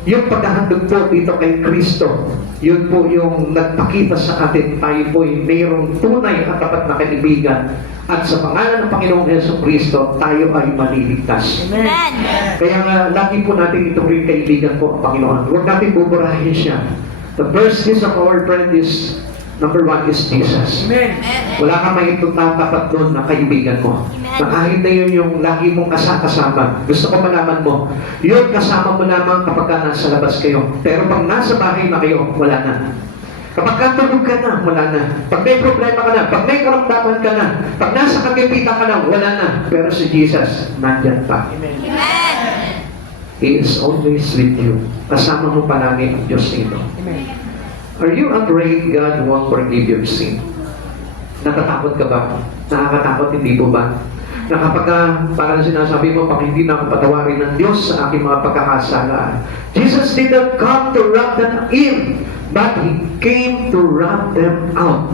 yung paghahandog po dito kay Kristo, yun po yung nagpakita sa atin, tayo po ay mayroong tunay at tapat na kaibigan. At sa pangalan ng Panginoong Yesu Kristo, tayo ay maliligtas. Amen. Kaya nga, lagi po natin itong rin kaibigan po ang Panginoon. Huwag natin buburahin siya. The first list of our friend is, number 1 is Jesus. Amen. Wala kang maitutatapat doon na kaibigan mo. Na kahit na yun yung lagi mong kasama. Gusto ko malaman mo, yun kasama mo lamang kapag ka nasa labas kayo. Pero pag nasa bahay na kayo, wala na. Kapag katulog ka na, wala na. Pag may problema ka na, pag may karamdaman ka na, pag nasa kagipitan ka na, wala na. Pero si Jesus, nandyan pa. Amen. He is always with you. Kasama mo palagi ang Diyos nito. Amen. Are you afraid God won't forgive your sin? Natatakot ka ba? Nakakatakot, hindi po ba? Na kapag parang sinasabi mo, pag hindi na ako patawarin ng Diyos sa aking mga pagkakasala. Jesus did not come to rub them in, but He came to rub them out.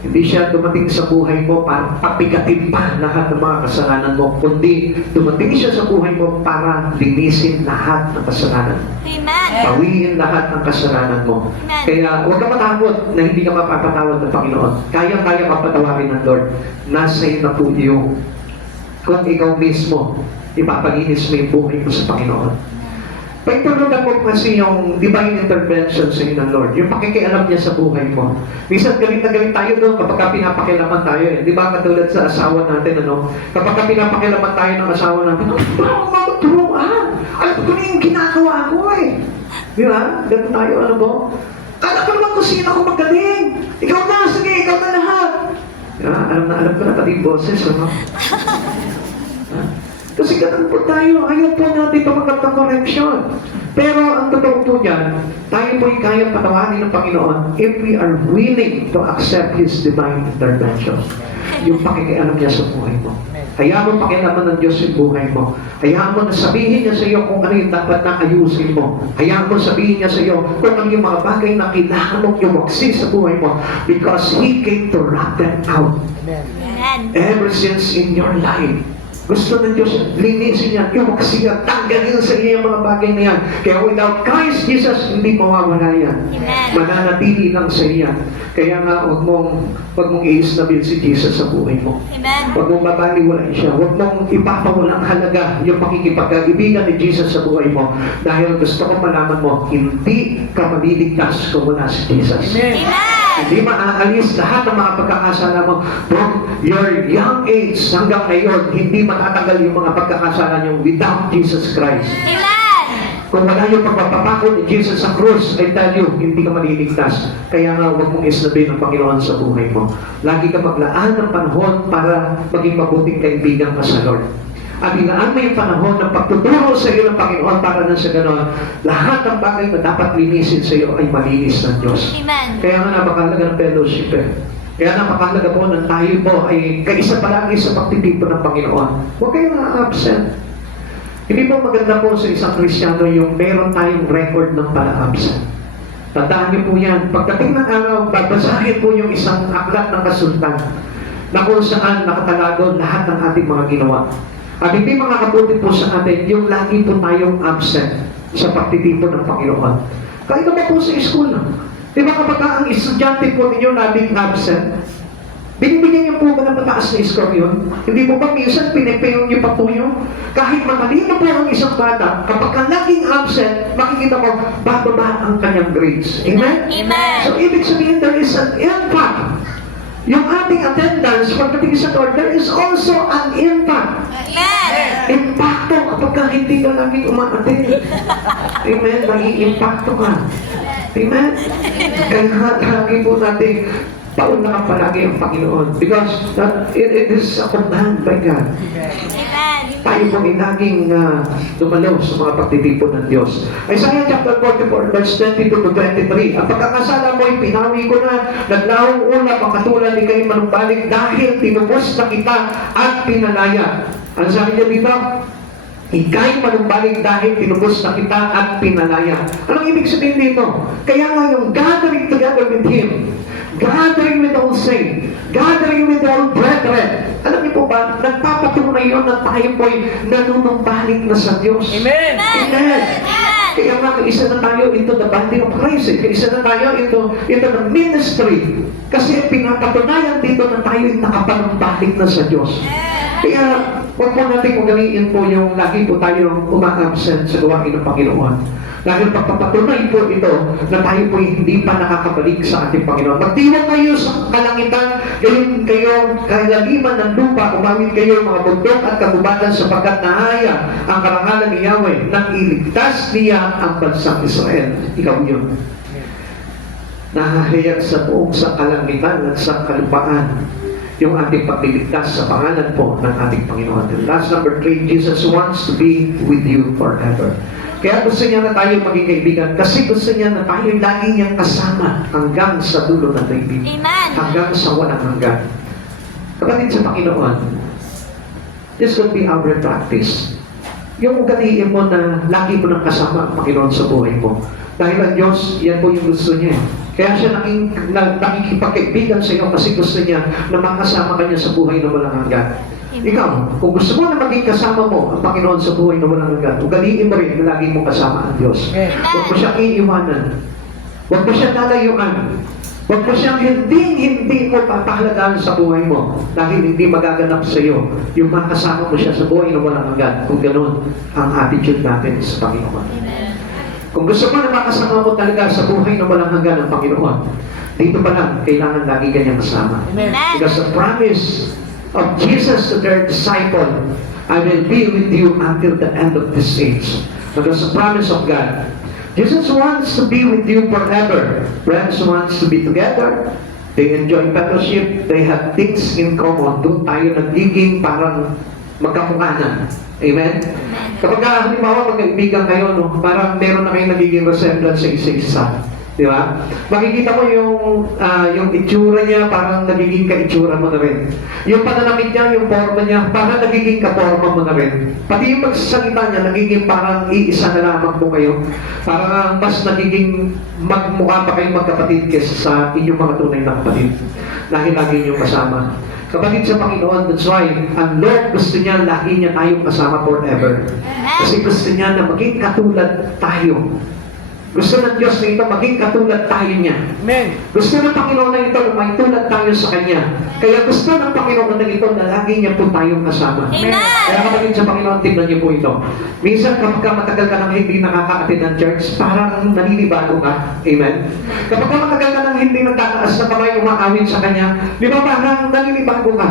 Hindi siya dumating sa buhay mo para papigatin pa lahat ng mga kasalanan mo, kundi dumating siya sa buhay mo para linisin lahat ng kasalanan. Amen. Pawiin lahat ng kasalanan mo. Kaya huwag ka matakot na hindi ka mapapatawad ng Panginoon. Kaya-kaya ka patawarin ng Lord. Nasa iyo na po yung kung ikaw mismo ipapalinis mo yung buhay mo sa Panginoon. Pagtulunan mo kasi yung divine intervention sa inyo ng Lord, yung pakikialam niya sa buhay mo. Minsan galing na galing tayo doon kapag pinapakilaman tayo eh. Di ba katulad sa asawa natin, ano? Kapag pinapakilaman tayo ng asawa natin, parang magturuan. Alam ko na yung ginagawa ko eh. Di ba? Ganun tayo, ano ba? Kala ko naman kung sino ako magaling. Ikaw na, sige, ikaw na lahat. Alam ko na pati yung boses, ano? Kasi ganun po tayo, ayaw po natin tumagat ng correction. Pero ang totoo po niyan, tayo po'y kayang patawarin ng Panginoon if we are willing to accept His divine intervention. Yung pakikialam niya sa buhay mo. Hayaan mo pakialaman ng Diyos yung buhay mo. Hayaan mo na sabihin niya sa iyo kung ano yung dapat na ayusin mo. Hayaan mo sabihin niya sa iyo kung ano yung mga bagay na kailangan mong iwaksi sa buhay mo. Because He came to rock them out. Ever since in your life. Gusto ng Diyos, linisin niya, iwaksi niya, tanggalin sa iyo yung mga bagay na yan. Kaya without Christ Jesus, hindi mawawala yan. Mananatili lang sa iya. Kaya nga, huwag mong i-isnabil si Jesus sa buhay mo. Huwag mong babaliwalain siya. Huwag mong ipapawalang halaga yung pakikipagkaibigan ni Jesus sa buhay mo. Dahil gusto ko malaman mo, hindi ka maliligtas kung wala si Jesus. Hindi maaalis lahat ng mga pagkakasala mo from your young age hanggang ngayon, hindi matatanggal yung mga pagkakasala niyo without Jesus Christ. Kung wala yung pagpapapako ni Jesus sa krus, I tell you, hindi ka maliligtas. Kaya nga, huwag mong isnabin ang Panginoon sa buhay mo. Lagi ka maglaan ng panahon para maging mabuting kaibigan ka sa Lord. At inaan mo yung panahon ng pagtuturo sa iyo ng Panginoon para na sa ganon, lahat ng bagay na dapat linisin sa iyo ay malinis ng Diyos. Kaya nga napakahalaga ng fellowship eh. Kaya napakahalaga po na tayo po ay kaisa palagi sa pagtitipon ng Panginoon. Huwag kayong absent. Hindi po maganda po sa isang Kristiyano yung meron tayong record ng pala-absent. Tandaan niyo po yan. Pagdating ng araw, babasahin po yung isang aklat ng kasultan na kung saan nakatalago lahat ng ating mga ginawa. At hindi makakabuti po sa atin yung lagi po tayong absent sa pagtitipon ng Panginoon. Kahit naman po sa school. Di ba kapag ang estudyante po ninyo laging absent, binibigyan niyo po ba ng mataas na score yun? Hindi po ba minsan pinipayon niyo pa po yun? Kahit matalino po ang isang bata, kapag ka laging absent, makikita mo, bababa ang kanyang grades. Amen? So ibig sabihin, there is an impact. Yung ating attendance, pagdating sa Lord, there is also an impact. Impacto kapag hindi ka laging umaattend. Amen? Nag-i-impacto ka. Amen? Kaya lagi po natin paunlakan palagi ang Panginoon because it is a command by God. Tayo po ay laging dumalaw sa mga pagtitipon ng Diyos. Isaiah chapter 44, verse 22 to 23. Ang pagkakasala mo ay pinawi ko na, naglawang ulap ang katulad ni kayo manumbalik dahil tinubos na kita at pinalaya. Ano sabi niya dito? Ika'y manumbalik dahil tinubos na kita at pinalaya. Anong ibig sabihin dito? Kaya nga yung gathering together with Him, gathering with all saints, gathering with all brethren. Alam niyo po ba, nagpapatunay yun na tayo po'y nanunumbalik na sa Diyos. Amen! Amen! Kaya nga, isa na tayo into the body of Christ. Isa na tayo into the ministry. Kasi pinapatunayan dito na tayo'y nakapanumbalik na sa Diyos. Kaya, huwag po natin ugaliin po yung lagi po tayong uma-absent sa gawain ng Panginoon. Dahil pagpapatunay po ito na tayo po hindi pa nakakabalik sa ating Panginoon. Magdiwag kayo sa kalangitan, gayon kayo kalaliman ng lupa, umawit kayo mga bundok at kagubatan sapagkat nahaya ang karangalan ni Yahweh nang iligtas niya ang bansang Israel. Ikaw yun. Nahahayag sa buong sa kalangitan at sa kalupaan yung ating pagliligtas sa pangalan po ng ating Panginoon. Last number 3, Jesus wants to be with you forever. Kaya gusto niya na tayo maging kaibigan kasi gusto niya na tayo lagi niyang kasama hanggang sa dulo ng daigdig. Hanggang sa walang hanggan. Kapatid sa Panginoon, this will be our practice. Yung ugaliin mo na lagi mo nang kasama ang Panginoon sa buhay mo. Dahil ang Diyos, yan po yung gusto niya. Kaya siya nakikipagkaibigan sa iyo kasi gusto niya na makasama ka niya sa buhay na walang hanggan. Ikaw, kung gusto mo na maging kasama mo ang Panginoon sa buhay na walang hanggan, ugaliin mo rin na lagi mong kasama ang Diyos. Huwag mo siyang iiwanan. Huwag mo siyang lalayuan. Huwag mo siyang hindi mo papahalagahan sa buhay mo dahil hindi magaganap sa iyo yung makasama mo siya sa buhay na walang hanggan. Kung gano'n ang attitude natin sa Panginoon. Kung gusto mo na makasama mo talaga sa buhay na walang hanggan ng Panginoon, dito pa lang, kailangan lagi kanyang kasama. Because the promise of Jesus to their disciple, I will be with you until the end of this age. Because the promise of God, Jesus wants to be with you forever. Friends wants to be together. They enjoy fellowship. They have things in common. Doon tayo nagiging parang magkamukha na. Amen? Kapag halimbawa magkaibigan kayo, no, parang meron na kayong nagiging resemblance sa isa-isa. Di ba? Makikita mo yung itsura niya, parang nagiging ka-itsura mo na rin. Yung pananamit niya, yung forma niya, parang nagiging ka-forma mo na rin. Pati yung pagsasalita niya, nagiging parang iisa na lamang po kayo. Parang mas nagiging magmukha pa kayong magkapatid kaysa sa inyong mga tunay na kapatid. Dahil lagi niyong kasama. Kapatid sa Panginoon, that's why ang Lord gusto niya, lagi niya tayong kasama forever. Kasi gusto niya na maging katulad tayo. Gusto ng Diyos na ito maging katulad tayo niya. Amen. Gusto ng Panginoon na ito na may tulad tayo sa Kanya. Kaya gusto ng Panginoon na ito na lagi niya po tayong kasama. Amen. Kaya kapatid sa Panginoon, tignan niyo po ito. Minsan kapag matagal ka nang hindi nakaka-attend ng church, parang naninibago ka. Amen? Kapag matagal ka nang hindi nagtataas na kamay umakawin sa Kanya, di ba parang naninibago ka?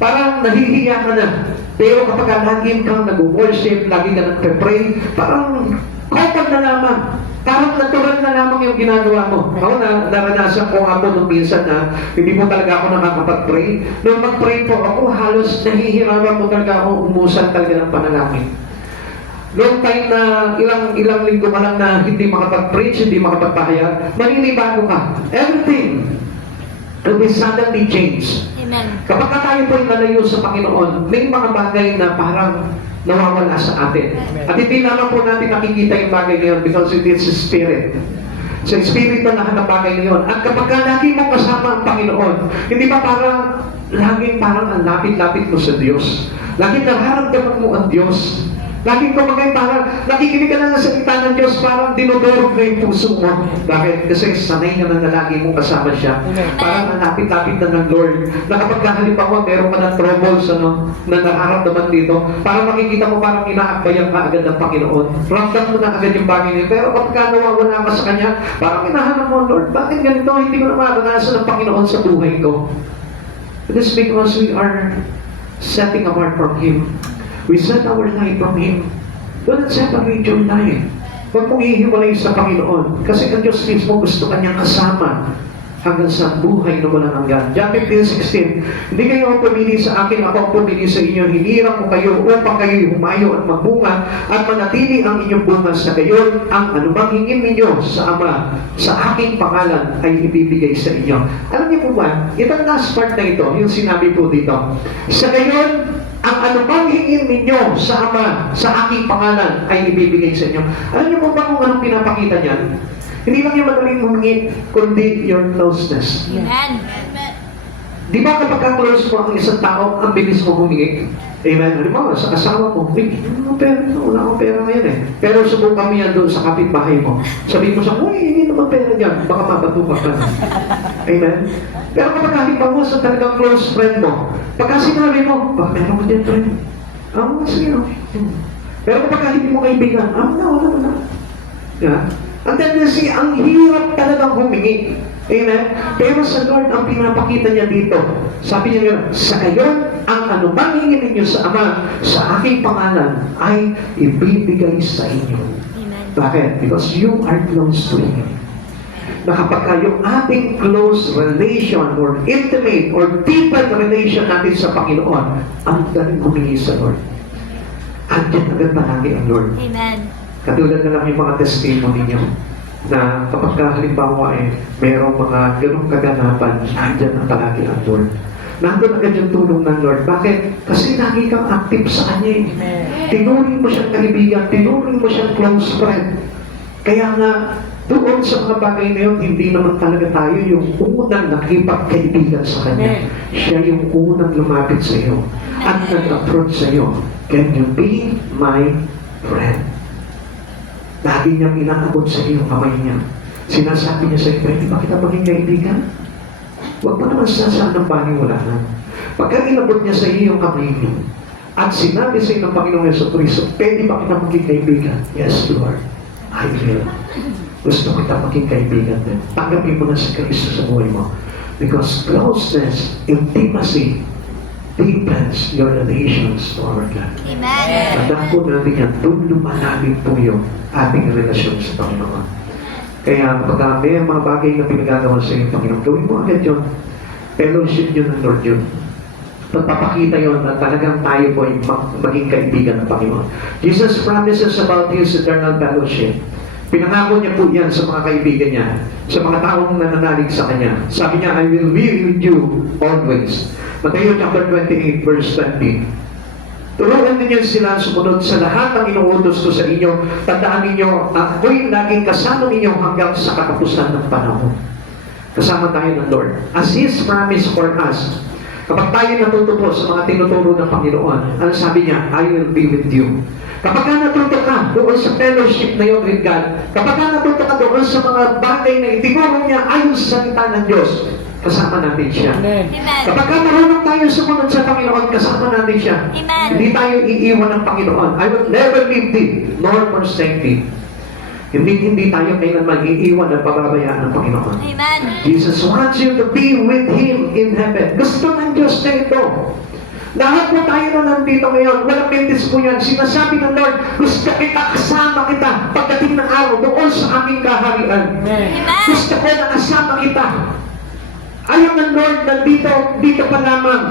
Parang nahihiya ka na. Pero kapag lagi kang nag-worship, lagi ka nag-pray, parang common na lamang. Parang natural na lamang yung ginagawa mo. Ako naranasan ko nga po nung minsan na hindi po talaga ako nakakapag-pray. Nung mag-pray po ako, halos nahihirapan po talaga ako umusan talaga ng panalangin. Noong time na ilang linggo ka lang na hindi makapag-preach, hindi makapagpahayag, maninibago ka. Everything will be suddenly changed. Amen. Kapag tayo po ay nalayo sa Panginoon, may mga bagay na parang nawawala sa atin. At hindi naman po natin nakikita yung bagay ngayon because it is Spirit. Sa Spirit na lahat ng bagay ngayon. At kapag lagi mo kasama ang Panginoon, hindi ba parang laging parang ang lapit-lapit mo sa Diyos? Laging nararamdaman mo ang Diyos. Laging kumagay parang nakikinig ka na sa salita ng Diyos, parang dinudurog na yung puso mo. Bakit? Kasi sanay ka na lagi mong kasama siya. Parang nalapit-lapit na ng Lord. Na kapag halimbawa meron ka ng troubles na nararamdaman dito, parang makikita mo parang inaakbayan ka agad ng Panginoon. Ramdam mo na agad yung bagay niyo. Pero kapag nawawala ka sa Kanya, parang hinahanap mo, Lord, bakit ganito? Hindi ko na maranasan ng Panginoon sa buhay ko. It is because we are setting apart from Him. We set our life from Him. Do not separate your life. Huwag mong ihiwalay sa Panginoon. Kasi ang Diyos mismo gusto Kanyang kasama hanggang sa buhay na walang hanggan. John 15:16, hindi kayo ang pumili sa akin, ako ang pumili sa inyo. Hinirang ko kayo upang kayo humayo at magbunga at manatili ang inyong bunga sa gayon. Ang anumang hingin ninyo sa Ama, sa aking pangalan ay ibibigay sa inyo. Alam niyo po ba, itong last part na ito, yung sinabi po dito, sa gayon, ang anumang hingin ninyo sa Ama, sa aking pangalan, ay ibibigay sa inyo. Alam niyo po ba kung anong pinapakita niyan? Hindi lang yung madaling humingi, kundi your closeness. Amen. Di ba kapag close mo ang isang tao, ang bilis mo humingi? Amen. Halimbawa, sa asawa mo, wala akong pera ngayon eh. Pero subukan mo yan doon sa kapitbahay mo. Sabihin mo siya, uy, hindi naman pera dyan. Baka mabatukan ka na. Amen. Pero kapag halimbawa sa talagang close friend mo, pagka sinabi mo, meron ko dyan friend. Sige no. Pero kapag hindi mo kaibigan, wala. Yeah. Ang tendency, ang hirap talagang humingi. Amen? Pero sa Lord, ang pinapakita niya dito, sabi niya, sa gayon, ang anumang hingin ninyo sa Ama, sa aking pangalan, ay ibibigay sa inyo. Amen. Bakit? Because you are close to Him. Na kapag yung ating close relation or intimate or deeper relation natin sa Panginoon, ang daling humingi sa Lord. Andiyan agad palagi ang Lord. Amen. Katulad na lang yung mga testimony niyo na kapag halimbawa mayroong mga ganong kaganapan, andyan na palagi ang Lord. Nandun agad yung tulong ng Lord. Bakit? Kasi lagi kang active sa Kanya. Tinuring mo siyang kaibigan, tinuring mo siyang close friend. Kaya nga, doon sa mga bagay na yun, hindi naman talaga tayo yung unang nakipagkaibigan sa Kanya. Siya yung unang lumapit sa iyo. at nag-approach sa'yo, can you be my friend? Lagi niyang inaabot sa iyo ang kamay niya. Sinasabi niya sa'yo, pwede ba kita maging kaibigan? Huwag mo naman sasaan ng paniwalaan. Pagka inabot niya sa iyo yung kamay niya, at sinabi sa iyo ng Panginoong Jesucristo, pwede ba kita maging kaibigan? Yes, Lord, I will. Gusto kita maging kaibigan din. Tanggapin mo na si Kristo sa buhay mo. Because closeness, intimacy, deepens your relations to our God. Amen. Tandaan po natin yan, doon lumalalim po yung ating relasyon sa Panginoon. Kaya pag may mga bagay na pinagagawa sa iyo, Panginoon, gawin mo agad yun. Fellowship yun ng Lord yun. Pagpapakita yun na talagang tayo po ay maging kaibigan ng Panginoon. Jesus promises about His eternal fellowship. Pinangako niya po yan sa mga kaibigan niya, sa mga taong nananalig sa Kanya. Sabi niya, I will be with you always. Matthew chapter 28, verse 20. Turuan ninyo sila sumunod sa lahat ng inuutos ko sa inyo. Tandaan ninyo, ako'y laging kasama ninyo hanggang sa katapusan ng panahon. Kasama tayo ng Lord. As His promise for us, kapag tayo natutupo sa mga tinuturo ng Panginoon, ano sabi niya? I will be with you. Kapag natuto ka doon sa fellowship na yun with God, kapag natuto ka doon sa mga bagay na itinuro niya ayon sa salita ng Diyos, kasama natin siya. Amen. Kapag marunong tayo sumunod sa Panginoon, kasama natin siya. Amen. Hindi tayo iiwan ng Panginoon. I will never leave thee, nor forsake thee. Hindi tayo kailanman iiwan at pababayaan ng Panginoon. Amen. Jesus wants you to be with Him in heaven. Gusto ng Diyos na ito. Lahat po tayo na nandito ngayon, walang mentis po yan. Sinasabi ng Lord, gusto kita, kasama kita pagdating ng araw doon sa aming kaharian. Amen. Gusto ko na kasama kita. Ayaw ng Lord na dito pa lamang,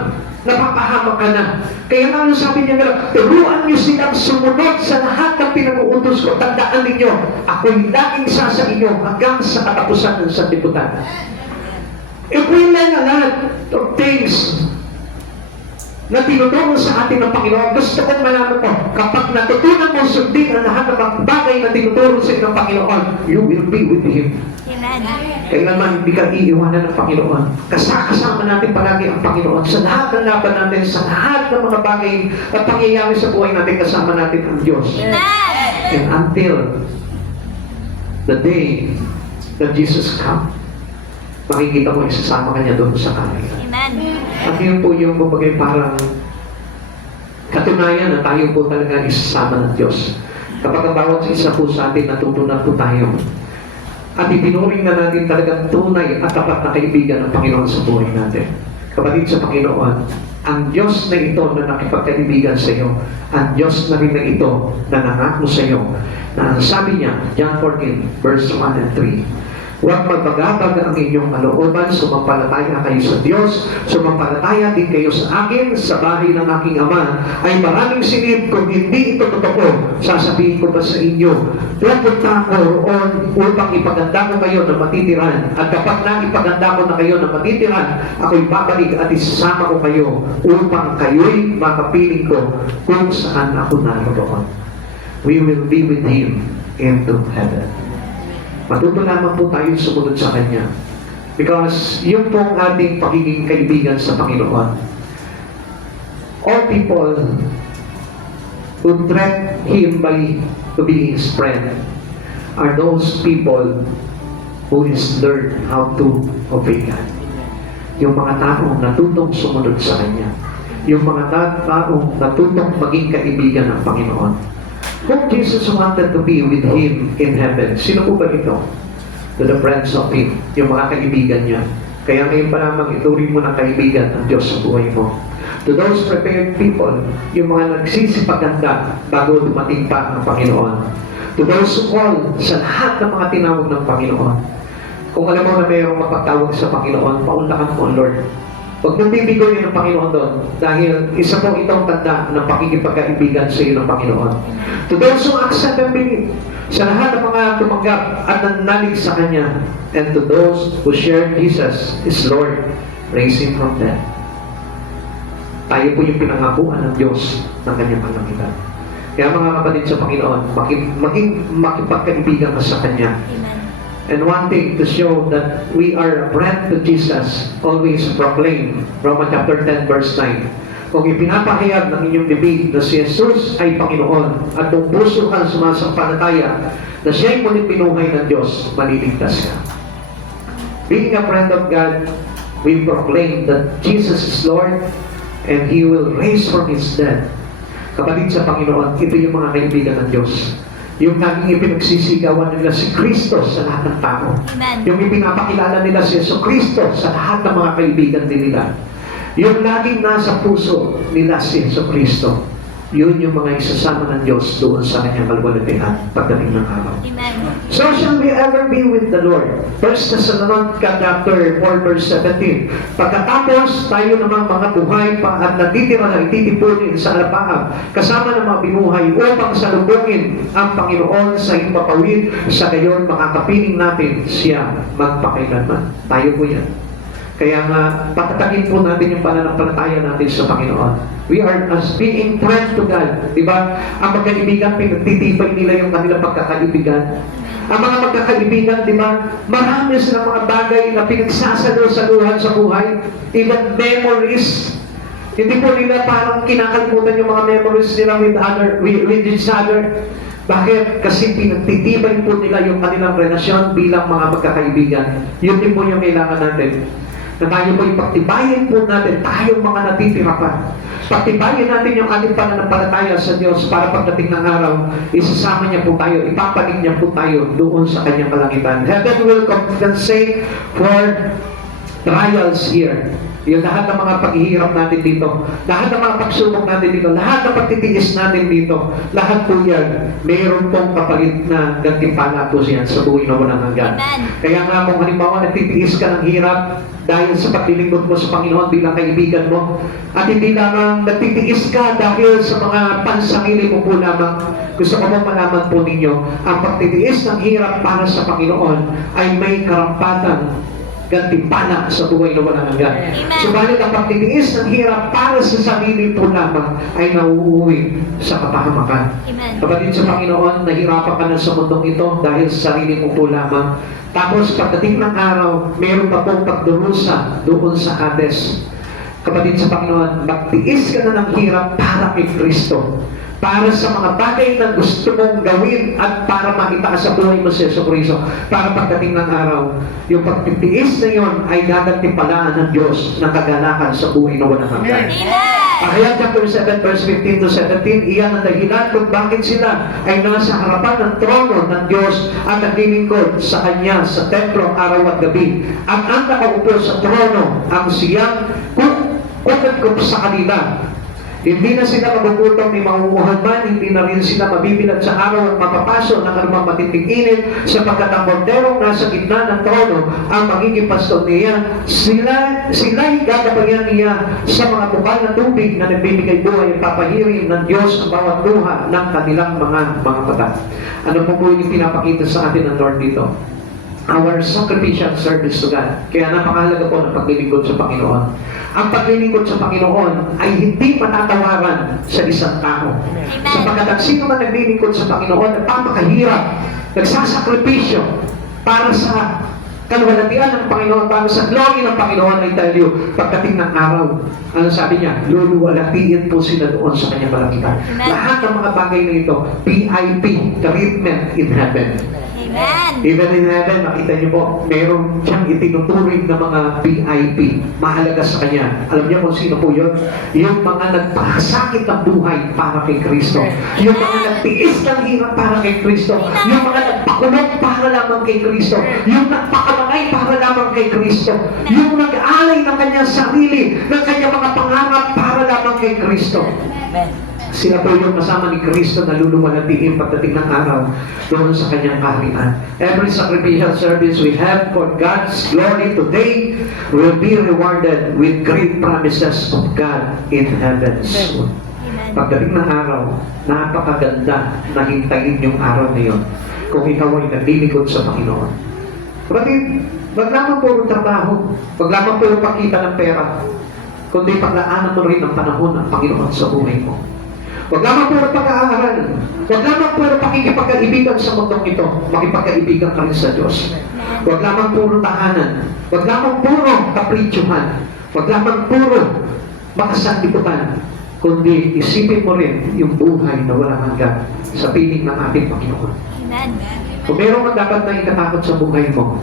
napapahamak ka na. Kaya nga sabi niya nga, turuan niyo silang sumunod sa lahat ng pinag-uutos ko. Tandaan ninyo, ako'y laging sa inyo hanggang sa katapusan ng sanlibutan. If we learn a lot of things na tinuturo sa atin ng Panginoon, gusto kong malaman ko, kapag natutunan mo sundin ang lahat ng mga bagay na tinuturo sa ng Panginoon, you will be with Him. Amen. Kailanman hindi ka iiwanan ng Panginoon. Kasama natin palagi ang Panginoon sa lahat ng laban natin, sa lahat ng mga bagay at pangyayari sa buhay natin, kasama natin ang Diyos. Amen. And until the day that Jesus come, makikita mo isasama ka niya doon sa kaharian. Amen. At yun po yung kumbaga parang katunayan na tayo po talaga isasama ng Diyos. Kapag ang bawat isa po sa atin natutunan po tayo at itinuring na natin talagang tunay at tapat na kaibigan ng Panginoon sa buhay natin. Kapatid sa Panginoon, ang Diyos na ito na nakipagkaibigan sa iyo, ang Diyos na rin na ito na nangako sa iyo, na ang sabi niya, John 14, verse 1 and 3, huwag magpagabag ang inyong kalooban, sumampalataya kayo sa Diyos, sumampalataya din kayo sa akin, sa bahay ng aking Ama ay maraming silid. Kung hindi ito totoo, sasabihin ko pa sa inyo, pupunta ko roon upang ipaganda ko kayo na matitiran. At kapag naipaganda ko na kayo na matitiran, ako'y babalik at isasama ko kayo upang kayo'y makapiling ko kung saan ako naroon. We will be with Him into heaven. Matuto lamang po tayo sumunod sa Kanya. Because yun pong ating pagiging kaibigan sa Panginoon. All people who treat Him to be His friend are those people who is learned how to obey God. Yung mga taong natutong sumunod sa Kanya. Yung mga taong natutong maging kaibigan ng Panginoon. Whom Jesus wanted to be with Him in heaven. Sino po ba ito? To the friends of Him. Yung mga kaibigan niya. Kaya ngayon pa lamang ituring mo ng kaibigan ng Diyos sa buhay mo. To those prepared people, yung mga nagsisipaganda bago dumating pa ang Panginoon. To those who call sa lahat ng mga tinawag ng Panginoon. Kung alam mo na mayroong mapagtawag sa Panginoon, paunlakan mo ang Lord. Huwag nang bibigoyin ng Panginoon doon dahil isa po itong tanda ng pakikipagkaibigan sa iyo ng Panginoon. To those who accept and believe, sa lahat ng mga tumanggap at nanalig sa Kanya, and to those who share Jesus, His Lord, raise Him from death. Tayo po yung pinangakuan ng Diyos ng Kanyang kalangitan. Kaya mga kapatid sa Panginoon, maging makipagkaibigan ka sa Kanya. Amen. And one thing to show that we are a friend to Jesus, always proclaim, Romans chapter 10 verse 9, Kung ipinapahayag ng inyong bibig na si Jesus ay Panginoon at kung puso kang sumasampalataya na siya'y muling binuhay ng Diyos, maliligtas ka. Being a friend of God, we proclaim that Jesus is Lord and He will raise from His dead. Kapatid sa Panginoon, ito yung mga kaibigan ng Diyos. Yung naging ipinagsisigawan nila si Kristo sa lahat ng tao. Amen. Yung ipinapakilala nila si Yesu Kristo sa lahat ng mga kaibigan din nila. Yung laging nasa puso nila si Yesu Kristo. Yun yung mga isasama ng Diyos doon sa kanyang kalwalatian pagdating ng araw. Amen. So shall we ever be with the Lord? 1 Thessalonians chapter 4 verse 17. Pagkatapos tayo namang mga buhay pa at nagtitira na ititipunin sa alapaap kasama ng mga binuhay upang salubungin ang Panginoon sa impapawid sa gayon makakapiling natin siya magpakailanman. Tayo po yan. Kaya nga, patatagin po natin yung pananampalataya natin sa Panginoon. We are as being friends to God. Diba? Ang magkaibigan, pinagtitipay nila yung kanilang pagkakaibigan. Ang mga magkakaibigan, diba? Marami silang mga bagay na pinagsasalo-saluhan sa buhay. Even memories. Hindi po nila parang kinakalimutan yung mga memories nila with each other. Bakit? Kasi pinagtitibay po nila yung kanilang relasyon bilang mga magkakaibigan. Yun din po yung kailangan natin. Na tayo po ipagtibayin po natin, tayong mga natitira pa. Pagtibayin natin yung ating pananampalataya sa Diyos para pagdating ng araw, isasama niya po tayo, ipapalig niya po tayo doon sa kanyang kalangitan. Heaven will compensate for trials here. Yung lahat ng mga paghihirap natin dito, lahat ng mga pagsubok natin dito, lahat ng pagtitiis natin dito, lahat po yan, mayroon pong kapalit na gantimpala po siya sa buhay na walang hanggan. Kaya nga kung halimbawa nagtitiis ka ng hirap dahil sa paglilingkod mo sa Panginoon bilang kaibigan mo, at hindi lamang nagtitiis ka dahil sa mga pansangili mo po lamang, gusto ko mo malaman po ninyo, ang pagtitiis ng hirap para sa Panginoon ay may karampatan gantimpala sa buhay na walang hanggan. Subalit ang pagtitiis ng hirap para sa sarili po lamang ay nauuwi sa kapahamakan. Kapatid sa Panginoon, nahirapan ka na sa mundong ito dahil sa sarili mo po lamang. Tapos pagdating ng araw, meron pa pong pagdurusa doon sa Hades. Kapatid sa Panginoon, magtiis ka na ng hirap para kay Kristo. Para sa mga bagay na gusto mong gawin at para makita sa buhay mo si Yesu Cristo. Para pagdating ng araw, yung pagtitiis na yun ay gagantimpalaan ng Diyos ng kagalakan sa buhay na walang hanggan. Ahayag chapter 7 verse 15 to 17, iyan ang dahilan kung bakit sila ay nasa harapan ng trono ng Diyos at naglilingkod sa Kanya sa templo araw at gabi. At ang nakaupo sa trono ang siyang kukad sa kanila. Hindi na sila magugutom ni mangunguhan man, hindi na rin sila mabibilad sa araw at mapapaso ng anumang matinding init, sapagkat ang borderong nasa gitna ng trono ang magiging pastol niya. Sila'y gagabayan niya sa mga bukal na tubig na nagbibigay buhay at papahirin ng Diyos ang bawat luha ng kanilang mga mata. Ano po yung pinapakita sa atin ng Lord dito? Our sacrificial service to God. Kaya napakahalaga po ng paglilingkod sa Panginoon. Ang paglilingkod sa Panginoon ay hindi matatawaran sa isang tao. Sapagkat ang sino man naglilingkod sa Panginoon, nagpapakahirap, nagsasakripisyo para sa kalwalatian ng Panginoon, para sa glory ng Panginoon, I tell you, pagdating ng araw, ano sabi niya? Luluwalatiin po sila doon sa kanyang kalangitan. Lahat ng mga bagay na ito, VIP, treatment in heaven. Amen. Even in heaven, makita niyo po, meron siyang itinuturing na mga VIP, mahalaga sa kanya. Alam niyo kung sino po yun? Yung mga nagpakasakit ng buhay para kay Kristo. Yung mga nagtiis ng hirap para kay Kristo. Yung mga nagpakulong para lamang kay Kristo. Yung nagpakalangay para lamang kay Kristo. Yung nag-alay ng kanyang sarili, ng kanyang mga pangarap para lamang kay Kristo. Amen. Sila po yung kasama ni Kristo na luluwalatihin pagdating ng araw doon sa kanyang kaharian. Every sacrificial service we have for God's glory today will be rewarded with great promises of God in heaven soon. Pagdating ng araw, napakaganda na hintayin yung araw na yun kung ikaw ay naglilingkod sa Panginoon. Kapatid, wag lamang puro trabaho, wag lamang puro pakita ng pera, kundi paglaanan mo rin ang panahon ng Panginoon sa buhay mo. Huwag lamang puro pag-aaral. Huwag lamang puro pakikipagkaibigan sa mundong ito. Makipagkaibigan ka rin sa Diyos. Huwag lamang puro tahanan. Huwag lamang puro kapritsyohan. Huwag lamang puro makasanlibutan, kundi isipin mo rin yung buhay na walang hanggan sa piling ng ating Panginoon. Amen. Kung meron ka dapat na ikatakot sa buhay mo,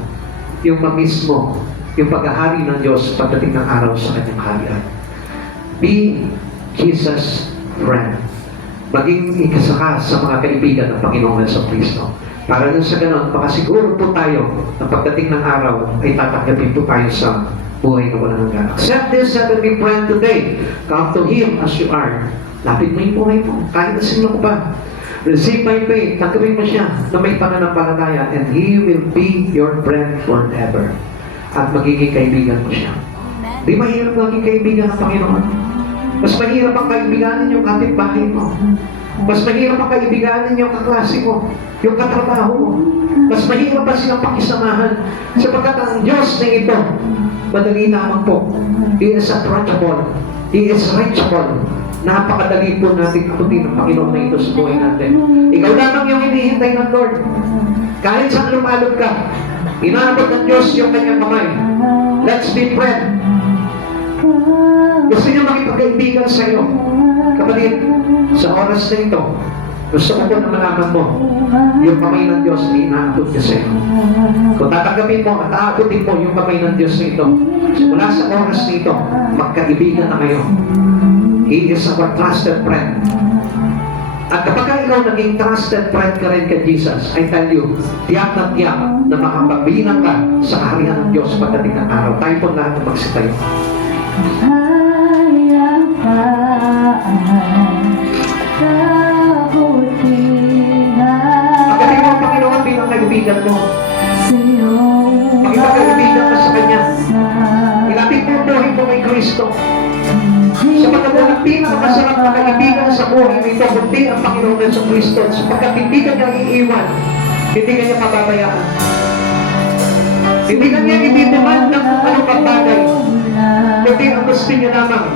yung mamiss mo, yung paghahari ng Diyos pagdating ng araw sa kanyang harian. Be Jesus' friend. Maging ikasaka sa mga kaibigan ng Panginoon sa Kristo. Para dun sa ganon, makasiguro po tayo na pagdating ng araw ay tatanggapin po tayo sa buhay na walang hanggan. Accept this heavenly friend today. Come to Him as you are. Lapit mo yung buhay mo. Kahit na sino ko pa. Receive by faith. Tanggapin mo siya na may pananampalataya and He will be your friend forever. At magiging kaibigan mo siya. Di mahirap maging kaibigan ng Panginoon. Mas mahirap ang kaibiganin yung kapitbahay mo. Mas mahirap ang kaibiganin yung kaklase mo, yung katrabaho mo. Mas mahirap pa silang pakisamahan sapagkat ang Diyos na ito, madali lamang po. He is approachable. He is reachable. Napakadali po natin akutin ng Panginoon na ito sa buhay natin. Ikaw lamang yung hinihintay ng Lord. Kahit saan lumalog ka, inaabot ng Diyos yung kanyang kamay. Let's be friends. Gusto niyo makipagkaibigan sa iyo, kapatid, sa oras na ito, gusto ko po na malaman mo yung kamay ng Diyos na inaabot niya sa iyo. Kung tatanggapin mo at aabutin mo yung kamay ng Diyos na ito, mula sa oras na ito, magkaibigan na kayo. He is our trusted friend. At kapag ikaw naging trusted friend ka rin kay Jesus, I tell you, tiyak na makapagbilang ka sa kaharian ng Diyos pagdating ng araw. Tayo po lahat na magsitayo. Pagdating mo ang Panginoon bilang kaibigan mo, makipagkaibigan ka sa Kanya. Ilapit mo ang buhay mo kay Kristo. Sapagkat ang pinakamasarap na kaibigan sa buhay nito, kundi ang Panginoon sa Kristo. Sapagkat hindi ka niya iiwan, hindi ka niya pababayaan. Hindi ka niya ibidemand ng kung anong pagbagay. Kundi ang gusto niya lamang,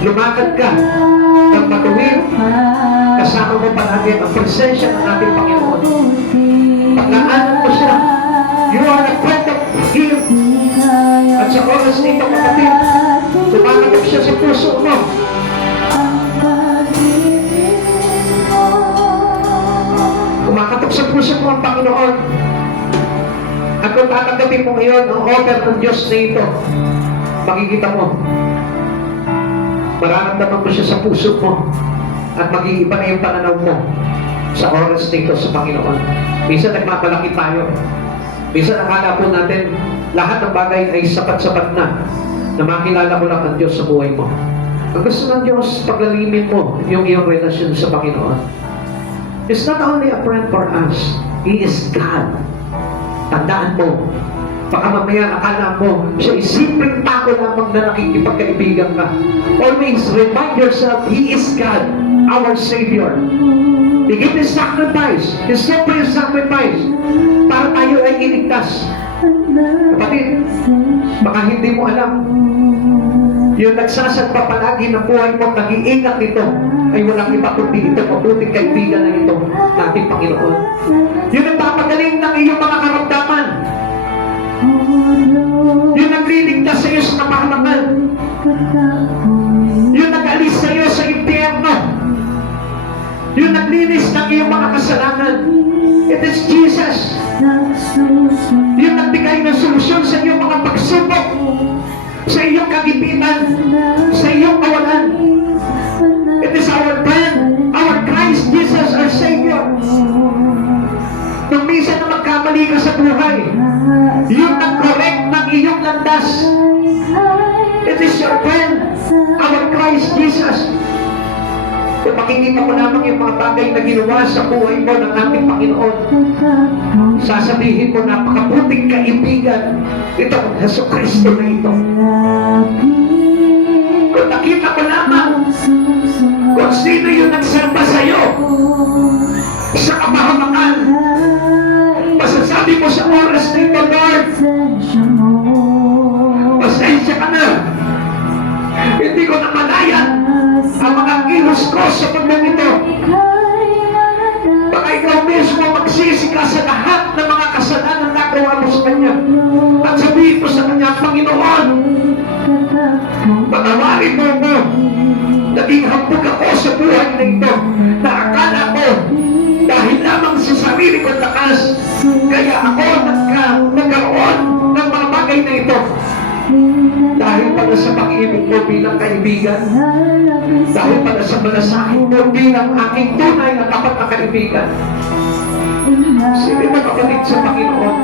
lumakad ka ng matuwid, kasama mo palagi ang presensya ng ating Panginoon. Pagkaanan mo siya, you are a friend of Him. At sa oras nito, kapatid, kumakatok siya sa puso mo. Kumakatok sa puso mo ang Panginoon. At kung tatanggapin mo ngayon ang offer ng Diyos na ito, makikita mo, mararamdaman mo siya sa puso mo at mag-iiba na yung pananaw mo sa oras nito sa Panginoon. Minsan nagmapalaki tayo. Minsan akala po natin lahat ng bagay ay sapat-sapat na makilala mo lang ang Diyos sa buhay mo. Ang gusto ng Diyos, paglalimin mo yung iyong relasyon sa Panginoon. It's not only a friend for us. He is God. Tandaan mo, baka mamaya akala mo, siya ay simpleng tao lamang na nakikipagkaibigan ka. Always remind yourself, He is God, our Savior. He gave His sacrifice, His supreme sacrifice, para tayo ay iligtas. Kapatid, baka hindi mo alam, yung nagsasagpa palagi ng buhay mo, nag-iingat nito, ay walang iba kundi ito, mabuting kaibigan na ito, nating Panginoon. Yung nagpapagaling ng iyong mga karamdaman, yung nagliligtas sa iyo sa kapahamakan, yung nag-alis sa iyo sa impyerno, yung naglinis ng iyong mga kasalanan, it is Jesus. Yung nagbigay ng solusyon sa iyong mga pagsubok, sa iyong kagipitan, sa iyong kawalan. It is our friend, our Christ Jesus, our Savior. Nung minsan na magkamali ka sa buhay, yung nag-correct ng iyong landas, it is your friend, our Christ Jesus. Kung makikita mo lamang yung mga bagay na ginawa sa buhay mo ng ating Panginoon, sasabihin mo, napakabuting kaibigan ito ang Jesucristo na ito. Kung nakita mo lamang kung sino yung nagsalba sa iyo sa kapahamakan, masasabi mo sa oras na ito, Lord, pasensya ka na, hindi ko na malayan ang mga kilos ko sa pagdang ito. Baka ikaw mismo magsisi ka sa lahat ng mga kasalanan na nagawa mo sa Kanya at sabihin mo sa Kanya, Panginoon, Patawarin mo mo. Naging hambog ako sa buhay na ito na akala ko dahil lamang sa sarili kong lakas kaya ako nagkaroon ng mga bagay na ito. Dahil pala sa pag-ibig mo bilang kaibigan, dahil pala sa malasakit mo bilang aking tunay na tapat na kaibigan. Sino makakalit sa Panginoon?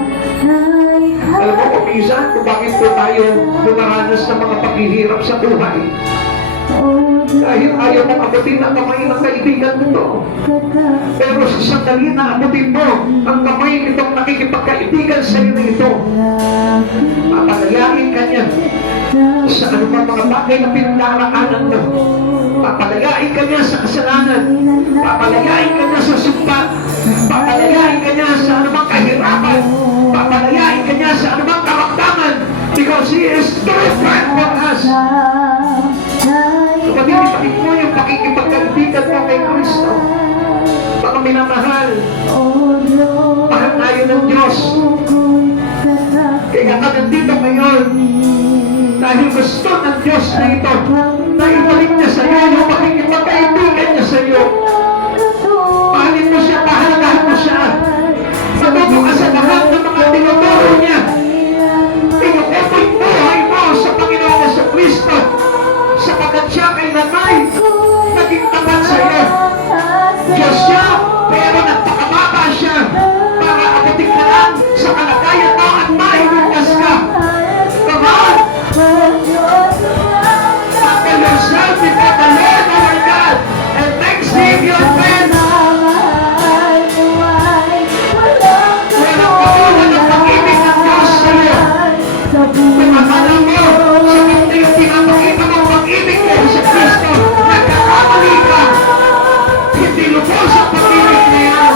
Alam mo kung minsan kung bakit po tayo dumaranas ng mga paghihirap sa buhay. Dahil ayaw mong abutin ang kamay ng kaibigan mo. Pero sa sandali na abutin mo ang kamay nitong nakikipagkaibigan sa iyo na ito, papalayain ka niya sa anumang mga bagay na pinagdaraanan mo. Papalayain ka niya sa kasalanan. Papalayain ka niya sa sumpa. Papalayain ka niya sa anumang kahirapan. Papalayain ka niya sa anumang karamdaman. Because He is true friend for us. Kapatid, ipakit mo yung pakikipagkaibigan mo kay Kristo. Baka minamahal. Mahal tayo ng Diyos. Kaya ka nandito ngayon. Dahil gusto ng Diyos na ito na ibalik niya sa iyo yung pakikipagkaibigan niya sa iyo. Mahalin mo siya, pahalagahan mo siya. Matuto ka sa lahat ng mga tinuturo niya. Inuupoy buhay mo sa Panginoon sa Kristo. Sapagkat siya kay nanay, naging tapat sa iyo. Diyos siya, pero nagpakababa siya para abutin ka lang sa kalagayan mo at mailigtas ka. Come on! Tackle yourself before the Lord our God and thanks Him your friend. Walang katulad ng pag-ibig ng Diyos sa iyo. Kung akala mo, sakit na yung pinapakita mong pag-ibig mo sa Kristo, nagkakamali ka. Hindi lubos ang pag-ibig na yan.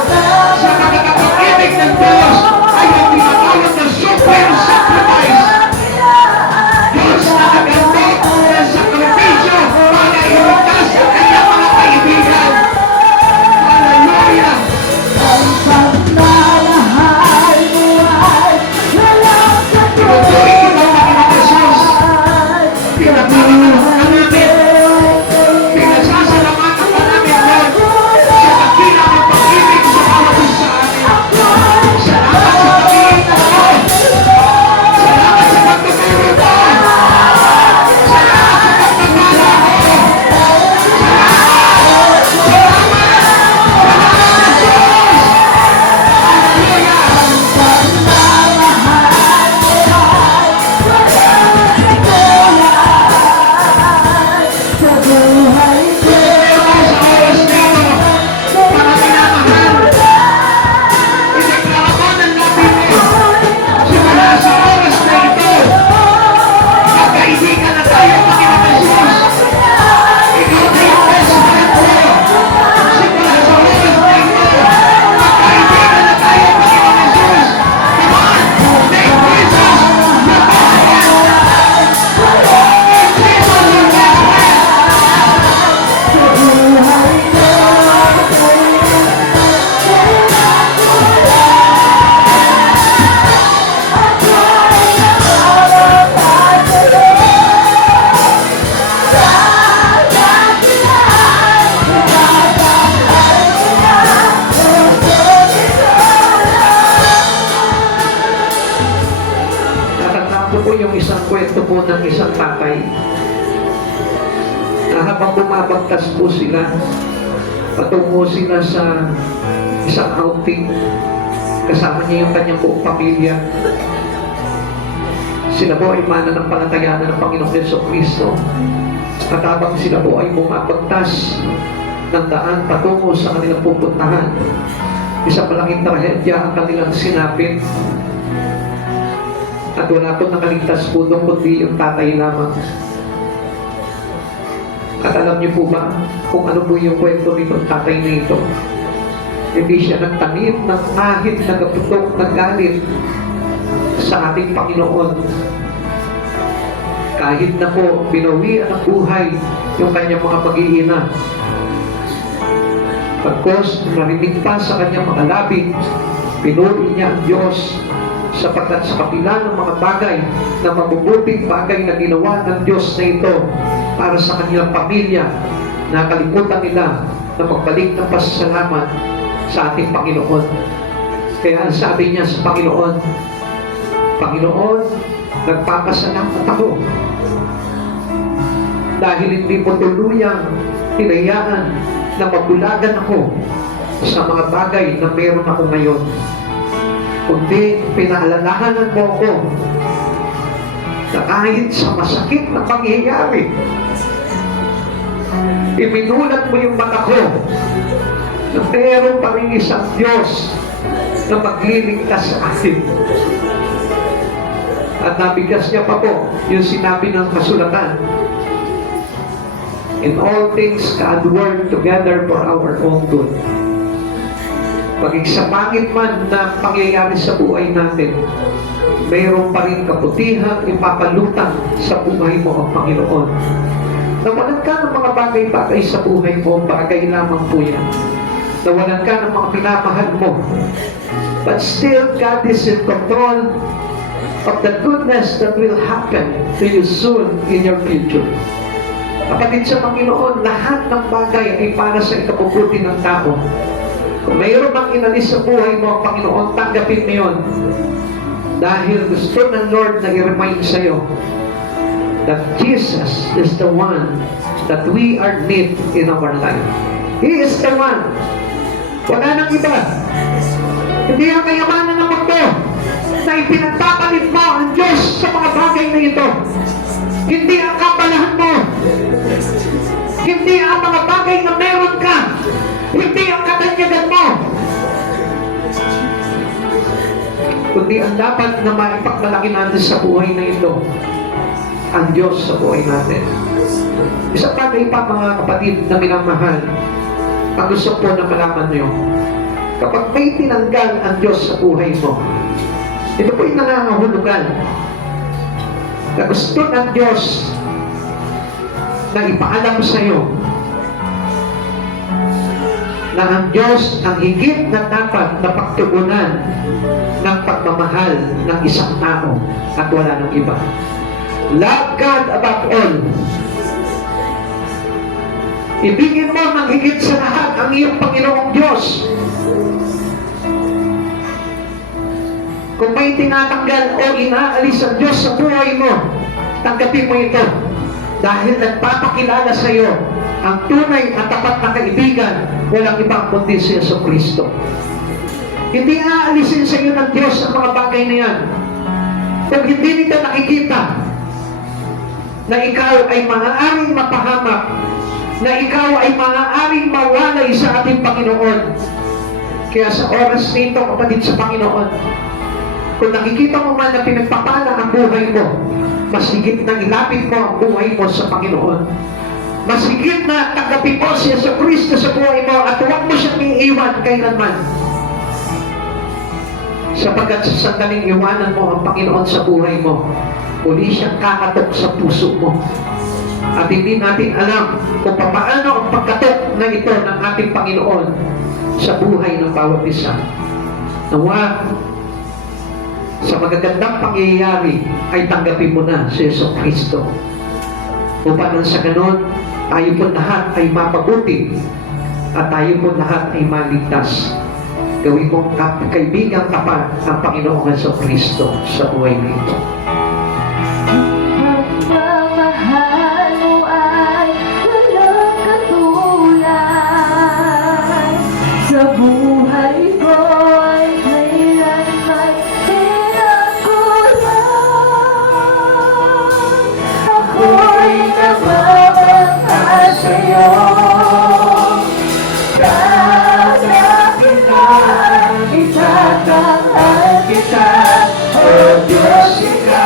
Sa pagkakapag-ibig ng Diyos ay ang tinatawag na super sacrifice. Diyos na nagandot ng sakripisyo para iligtas ang kanyang mga kaibigan. Hallelujah! Pinupuri kita, Panginoon Jesus. Pinapalaman ka namin. Pinasasalamatan ka namin, Lord, sa dakila ng pag-ibig sa bawat isa amin. Salamat sa pag-iingat mo. Salamat sa pagtuturo mo. Salamat sa pagpapala mo. Salamat, Jesus! Hallelujah! Yung isang kwento po ng isang tatay na habang bumabagtas po sila, patungo sila sa isang outing, kasama niya yung kanyang buong pamilya. Sila po ay mananampalataya ng Panginoong Jesucristo. At habang sila po ay bumabagtas ng daan patungo sa kanilang pupuntahan, isang malaking trahedya ang kanilang sinapit. At wala po nakaligtas po doon kundi yung tatay lamang. At alam niyo po ba kung ano po yung kwento nitong tatay na ito? Hindi siya nagtanim ng kahit nagaputok ng galit sa ating Panginoon. Kahit na po binawian ng buhay yung kanyang mga pag-iina. Pagkos narinig pa sa kanyang mga labi, pinuri niya ang Diyos sapagkat sa kabila ng mga bagay na mabubuting bagay na ginawa ng Diyos na ito para sa kanilang pamilya, nakalimutan nila na magbalik ng pasasalamat sa ating Panginoon. Kaya ang sabi niya sa Panginoon, Panginoon, nagpapasalamat ako dahil hindi mo tuluyang hinayaan na mabulagan ako sa mga bagay na meron ako ngayon, kundi pinaalalahanan mo ako na kahit sa masakit na pangyayari, iminulat mo yung mata ko na meron pa rin isang Diyos na magliligtas sa atin. At nabigkas niya pa po yung sinabi ng kasulatan, in all things God work together for our own good. Pagig sa pangit man na pangyayari sa buhay natin, mayroon pa rin kabutihang ipapalutang sa buhay mo ang Panginoon. Nawalan ka ng mga bagay-bagay sa buhay mo, bagay lamang po yan. Nawalan ka ng mga pinamahal mo. But still, God is in control of the goodness that will happen to you soon in your future. Kapatid sa Panginoon, lahat ng bagay ay para sa ikabubuti ng tao. Kung mayroon bang inalis sa buhay mo ang Panginoon, tanggapin mo yun. Dahil gusto ng Lord na i-remind sa'yo that Jesus is the one that we are need in our life. He is the one. Wala nang iba. Hindi ang kayamanan ng mundo na ipinagpapalit mo ang Diyos sa mga bagay na ito. Hindi ang kapalahan mo. Hindi ang mga bagay na meron ka. Hindi ang katanyagan mo. Kundi ang dapat na maipagmalaki natin sa buhay na ito, ang Diyos sa buhay natin. Isang bagay pa mga kapatid na minamahal, ang gusto po na malaman nyo, kapag may tinanggal ang Diyos sa buhay mo, ito po yung nangangahulugan na gusto ng Diyos na ipaalam sa iyo na ang Diyos ang higit na dapat na pagtugunan ng pagmamahal ng isang tao at wala ng iba. Love God above all. Ibigin mo ng higit sa lahat ang iyong Panginoong Diyos. Kung may tinatanggal o inaalis ang Diyos sa buhay mo, tanggapin mo ito. Dahil nagpapakilala sa iyo ang tunay at tapat na kaibigan, walang ibang kundi si Jesucristo. Hindi aalisin sa iyo ng Diyos ang mga bagay na yan. Kung hindi nito nakikita na ikaw ay maaaring mapahamak, na ikaw ay maaaring mawalay sa ating Panginoon. Kaya sa oras nito, kapatid sa Panginoon, kung nakikita mo man na pinagpapala ang buhay mo, mas higit na ilapit mo ang buhay mo sa Panginoon. Mas higit na tanggapin mo si Jesucristo sa buhay mo at huwag mo siyang iiwan kailanman. Sapagkat sa sandaling iwanan mo ang Panginoon sa buhay mo, muli siyang kakatok sa puso mo. At hindi natin alam kung paano ang pagkatok na ito ng ating Panginoon sa buhay ng bawat isa. Nawa, sa magagandang pangyayari ay tanggapin mo na si Jesucristo. Upang sa ganon, tayo po lahat ay mapabuti at tayo po lahat ay maligtas. Gawin mong kaibigang tapat ang Panginoong Jesucristo sa buhay nito. Pagmamahal mo ay walang katulad. Sa buhay ko ay kailanman pinakulang. Ako'y nababangga sa'yo. Itatanghal kita, O Diyos, ikaw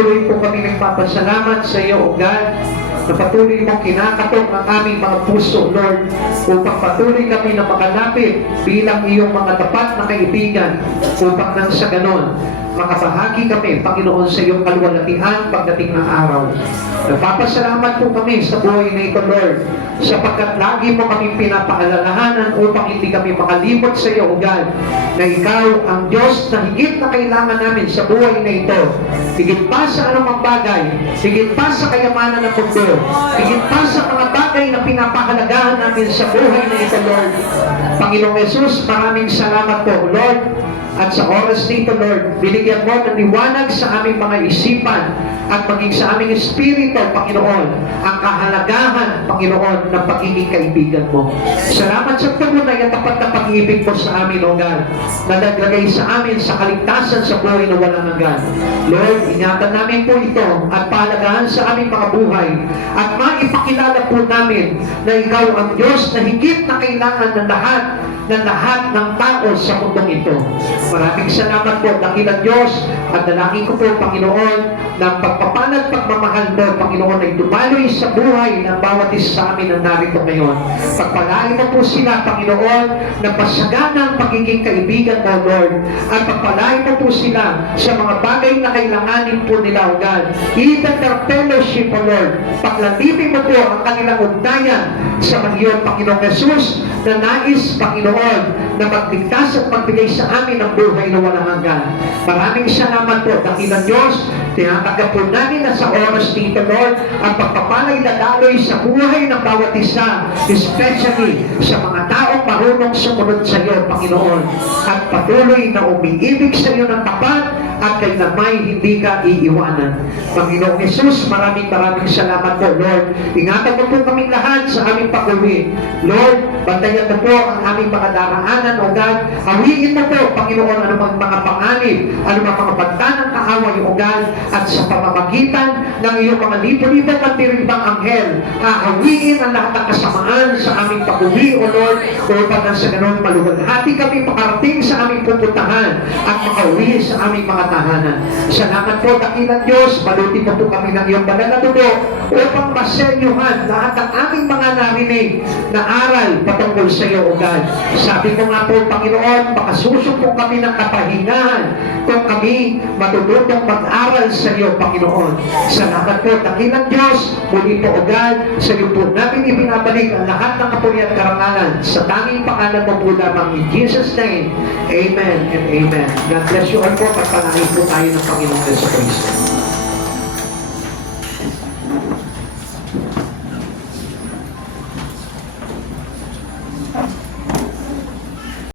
Patuloy po kami nagpapasalamat sa iyo, O God, na patuloy mong kinakatok ang aming mga puso, Lord, upang patuloy kami na makalapit bilang iyong mga tapat na kaibigan, upang nang sa ganon, makabahagi kami, Panginoon, sa iyong kaluwalhatian pagdating ng araw. Nagpapasalamat po kami sa buhay na ito, Lord, sapagkat lagi mo kami pinapaalalahanan upang hindi kami makalimot sa iyo, O God, na ikaw ang Diyos na higit na kailangan namin sa buhay na ito. Higit pa sa anumang bagay, higit pa sa kayamanan ng mundo, higit pa sa mga bagay na pinapahalagahan namin sa buhay na ito, Lord. Panginoong Yesus, maraming salamat po, Lord. At sa oras dito, Lord, binigyan mo ng liwanag sa aming mga isipan at maging sa aming espiritu, Panginoon, ang kahalagahan, Panginoon, ng pagiging kaibigan mo. Salamat sa tunay at tapat na pag-ibig mo sa amin, O God, na naglagay sa amin sa kaligtasan sa buhay na walang hanggan. Lord, ingatan namin po ito at pahalagahan sa aming mga buhay at maipakilala po namin na ikaw ang Diyos na higit na kailangan ng lahat ng tao sa mundong ito. Maraming salamat po, dakilang Diyos, at dalangin ko po, Panginoon, na pagpapala at pagmamahal mo, Panginoon, ay dumaloy sa buhay ng bawat isa sa amin na narito ngayon. Pagpalain mo po sila, Panginoon, na pasagana ang pagiging kaibigan mo, Lord, at pagpalain mo po sila sa mga bagay na kailanganin po nila, O God. Even their fellowship, O Lord, paglatipin mo po ang kanilang ugnayan sa iyo, Panginoong Jesus, na nais, Panginoon, na magligtas at magbigay sa amin ng buhay na walang hanggan. Maraming salamat po, dakilang Diyos. Tinatanggap po namin na sa oras dito, Lord, ang pagpapalay na daloy sa buhay ng bawat isa, especially sa mga taong marunong sumunod sa iyo, Panginoon, at patuloy na umiibig sa iyo ng tapat at kay namay hindi ka iiwanan. Panginoong Jesus, maraming salamat po, Lord. Ingatan mo po kaming lahat sa aming pag-uwi. Lord, bantayan mo po ang aming mga daraanan, O God. Hawiin mo po, Panginoon, anumang mga panganib, anumang mga banta ng kaaway, O God, at sa pamamagitan ng iyong mga libo-libong at diribang anghel, hahawiin ang lahat ng kasamaan sa aming pag-uwi, O Lord, upang nang sa ganon maluwalhati kami makarating sa aming pupuntahan at makauwi sa aming mga tahanan. Salamat po, dakilang Diyos, balutin mo po kami ng iyong banal na dugo upang masenyuhan lahat ng aming mga narinig na aral patungkol sa iyo, O God. Sabi ko nga po, Panginoon, makasusok po kami ng kapahingahan kung kami matututong mag-aral sa iyo, Panginoon. Salamat po, dakilang Diyos, muli po, O God, sa iyo po namin ibinabalik ang lahat ng kapurihan at karangalan sa tanging pangalan mo po lamang in Jesus' name. Amen and amen. God bless you all po. Pagpalain po tayo ng Panginoong Yesu Cristo.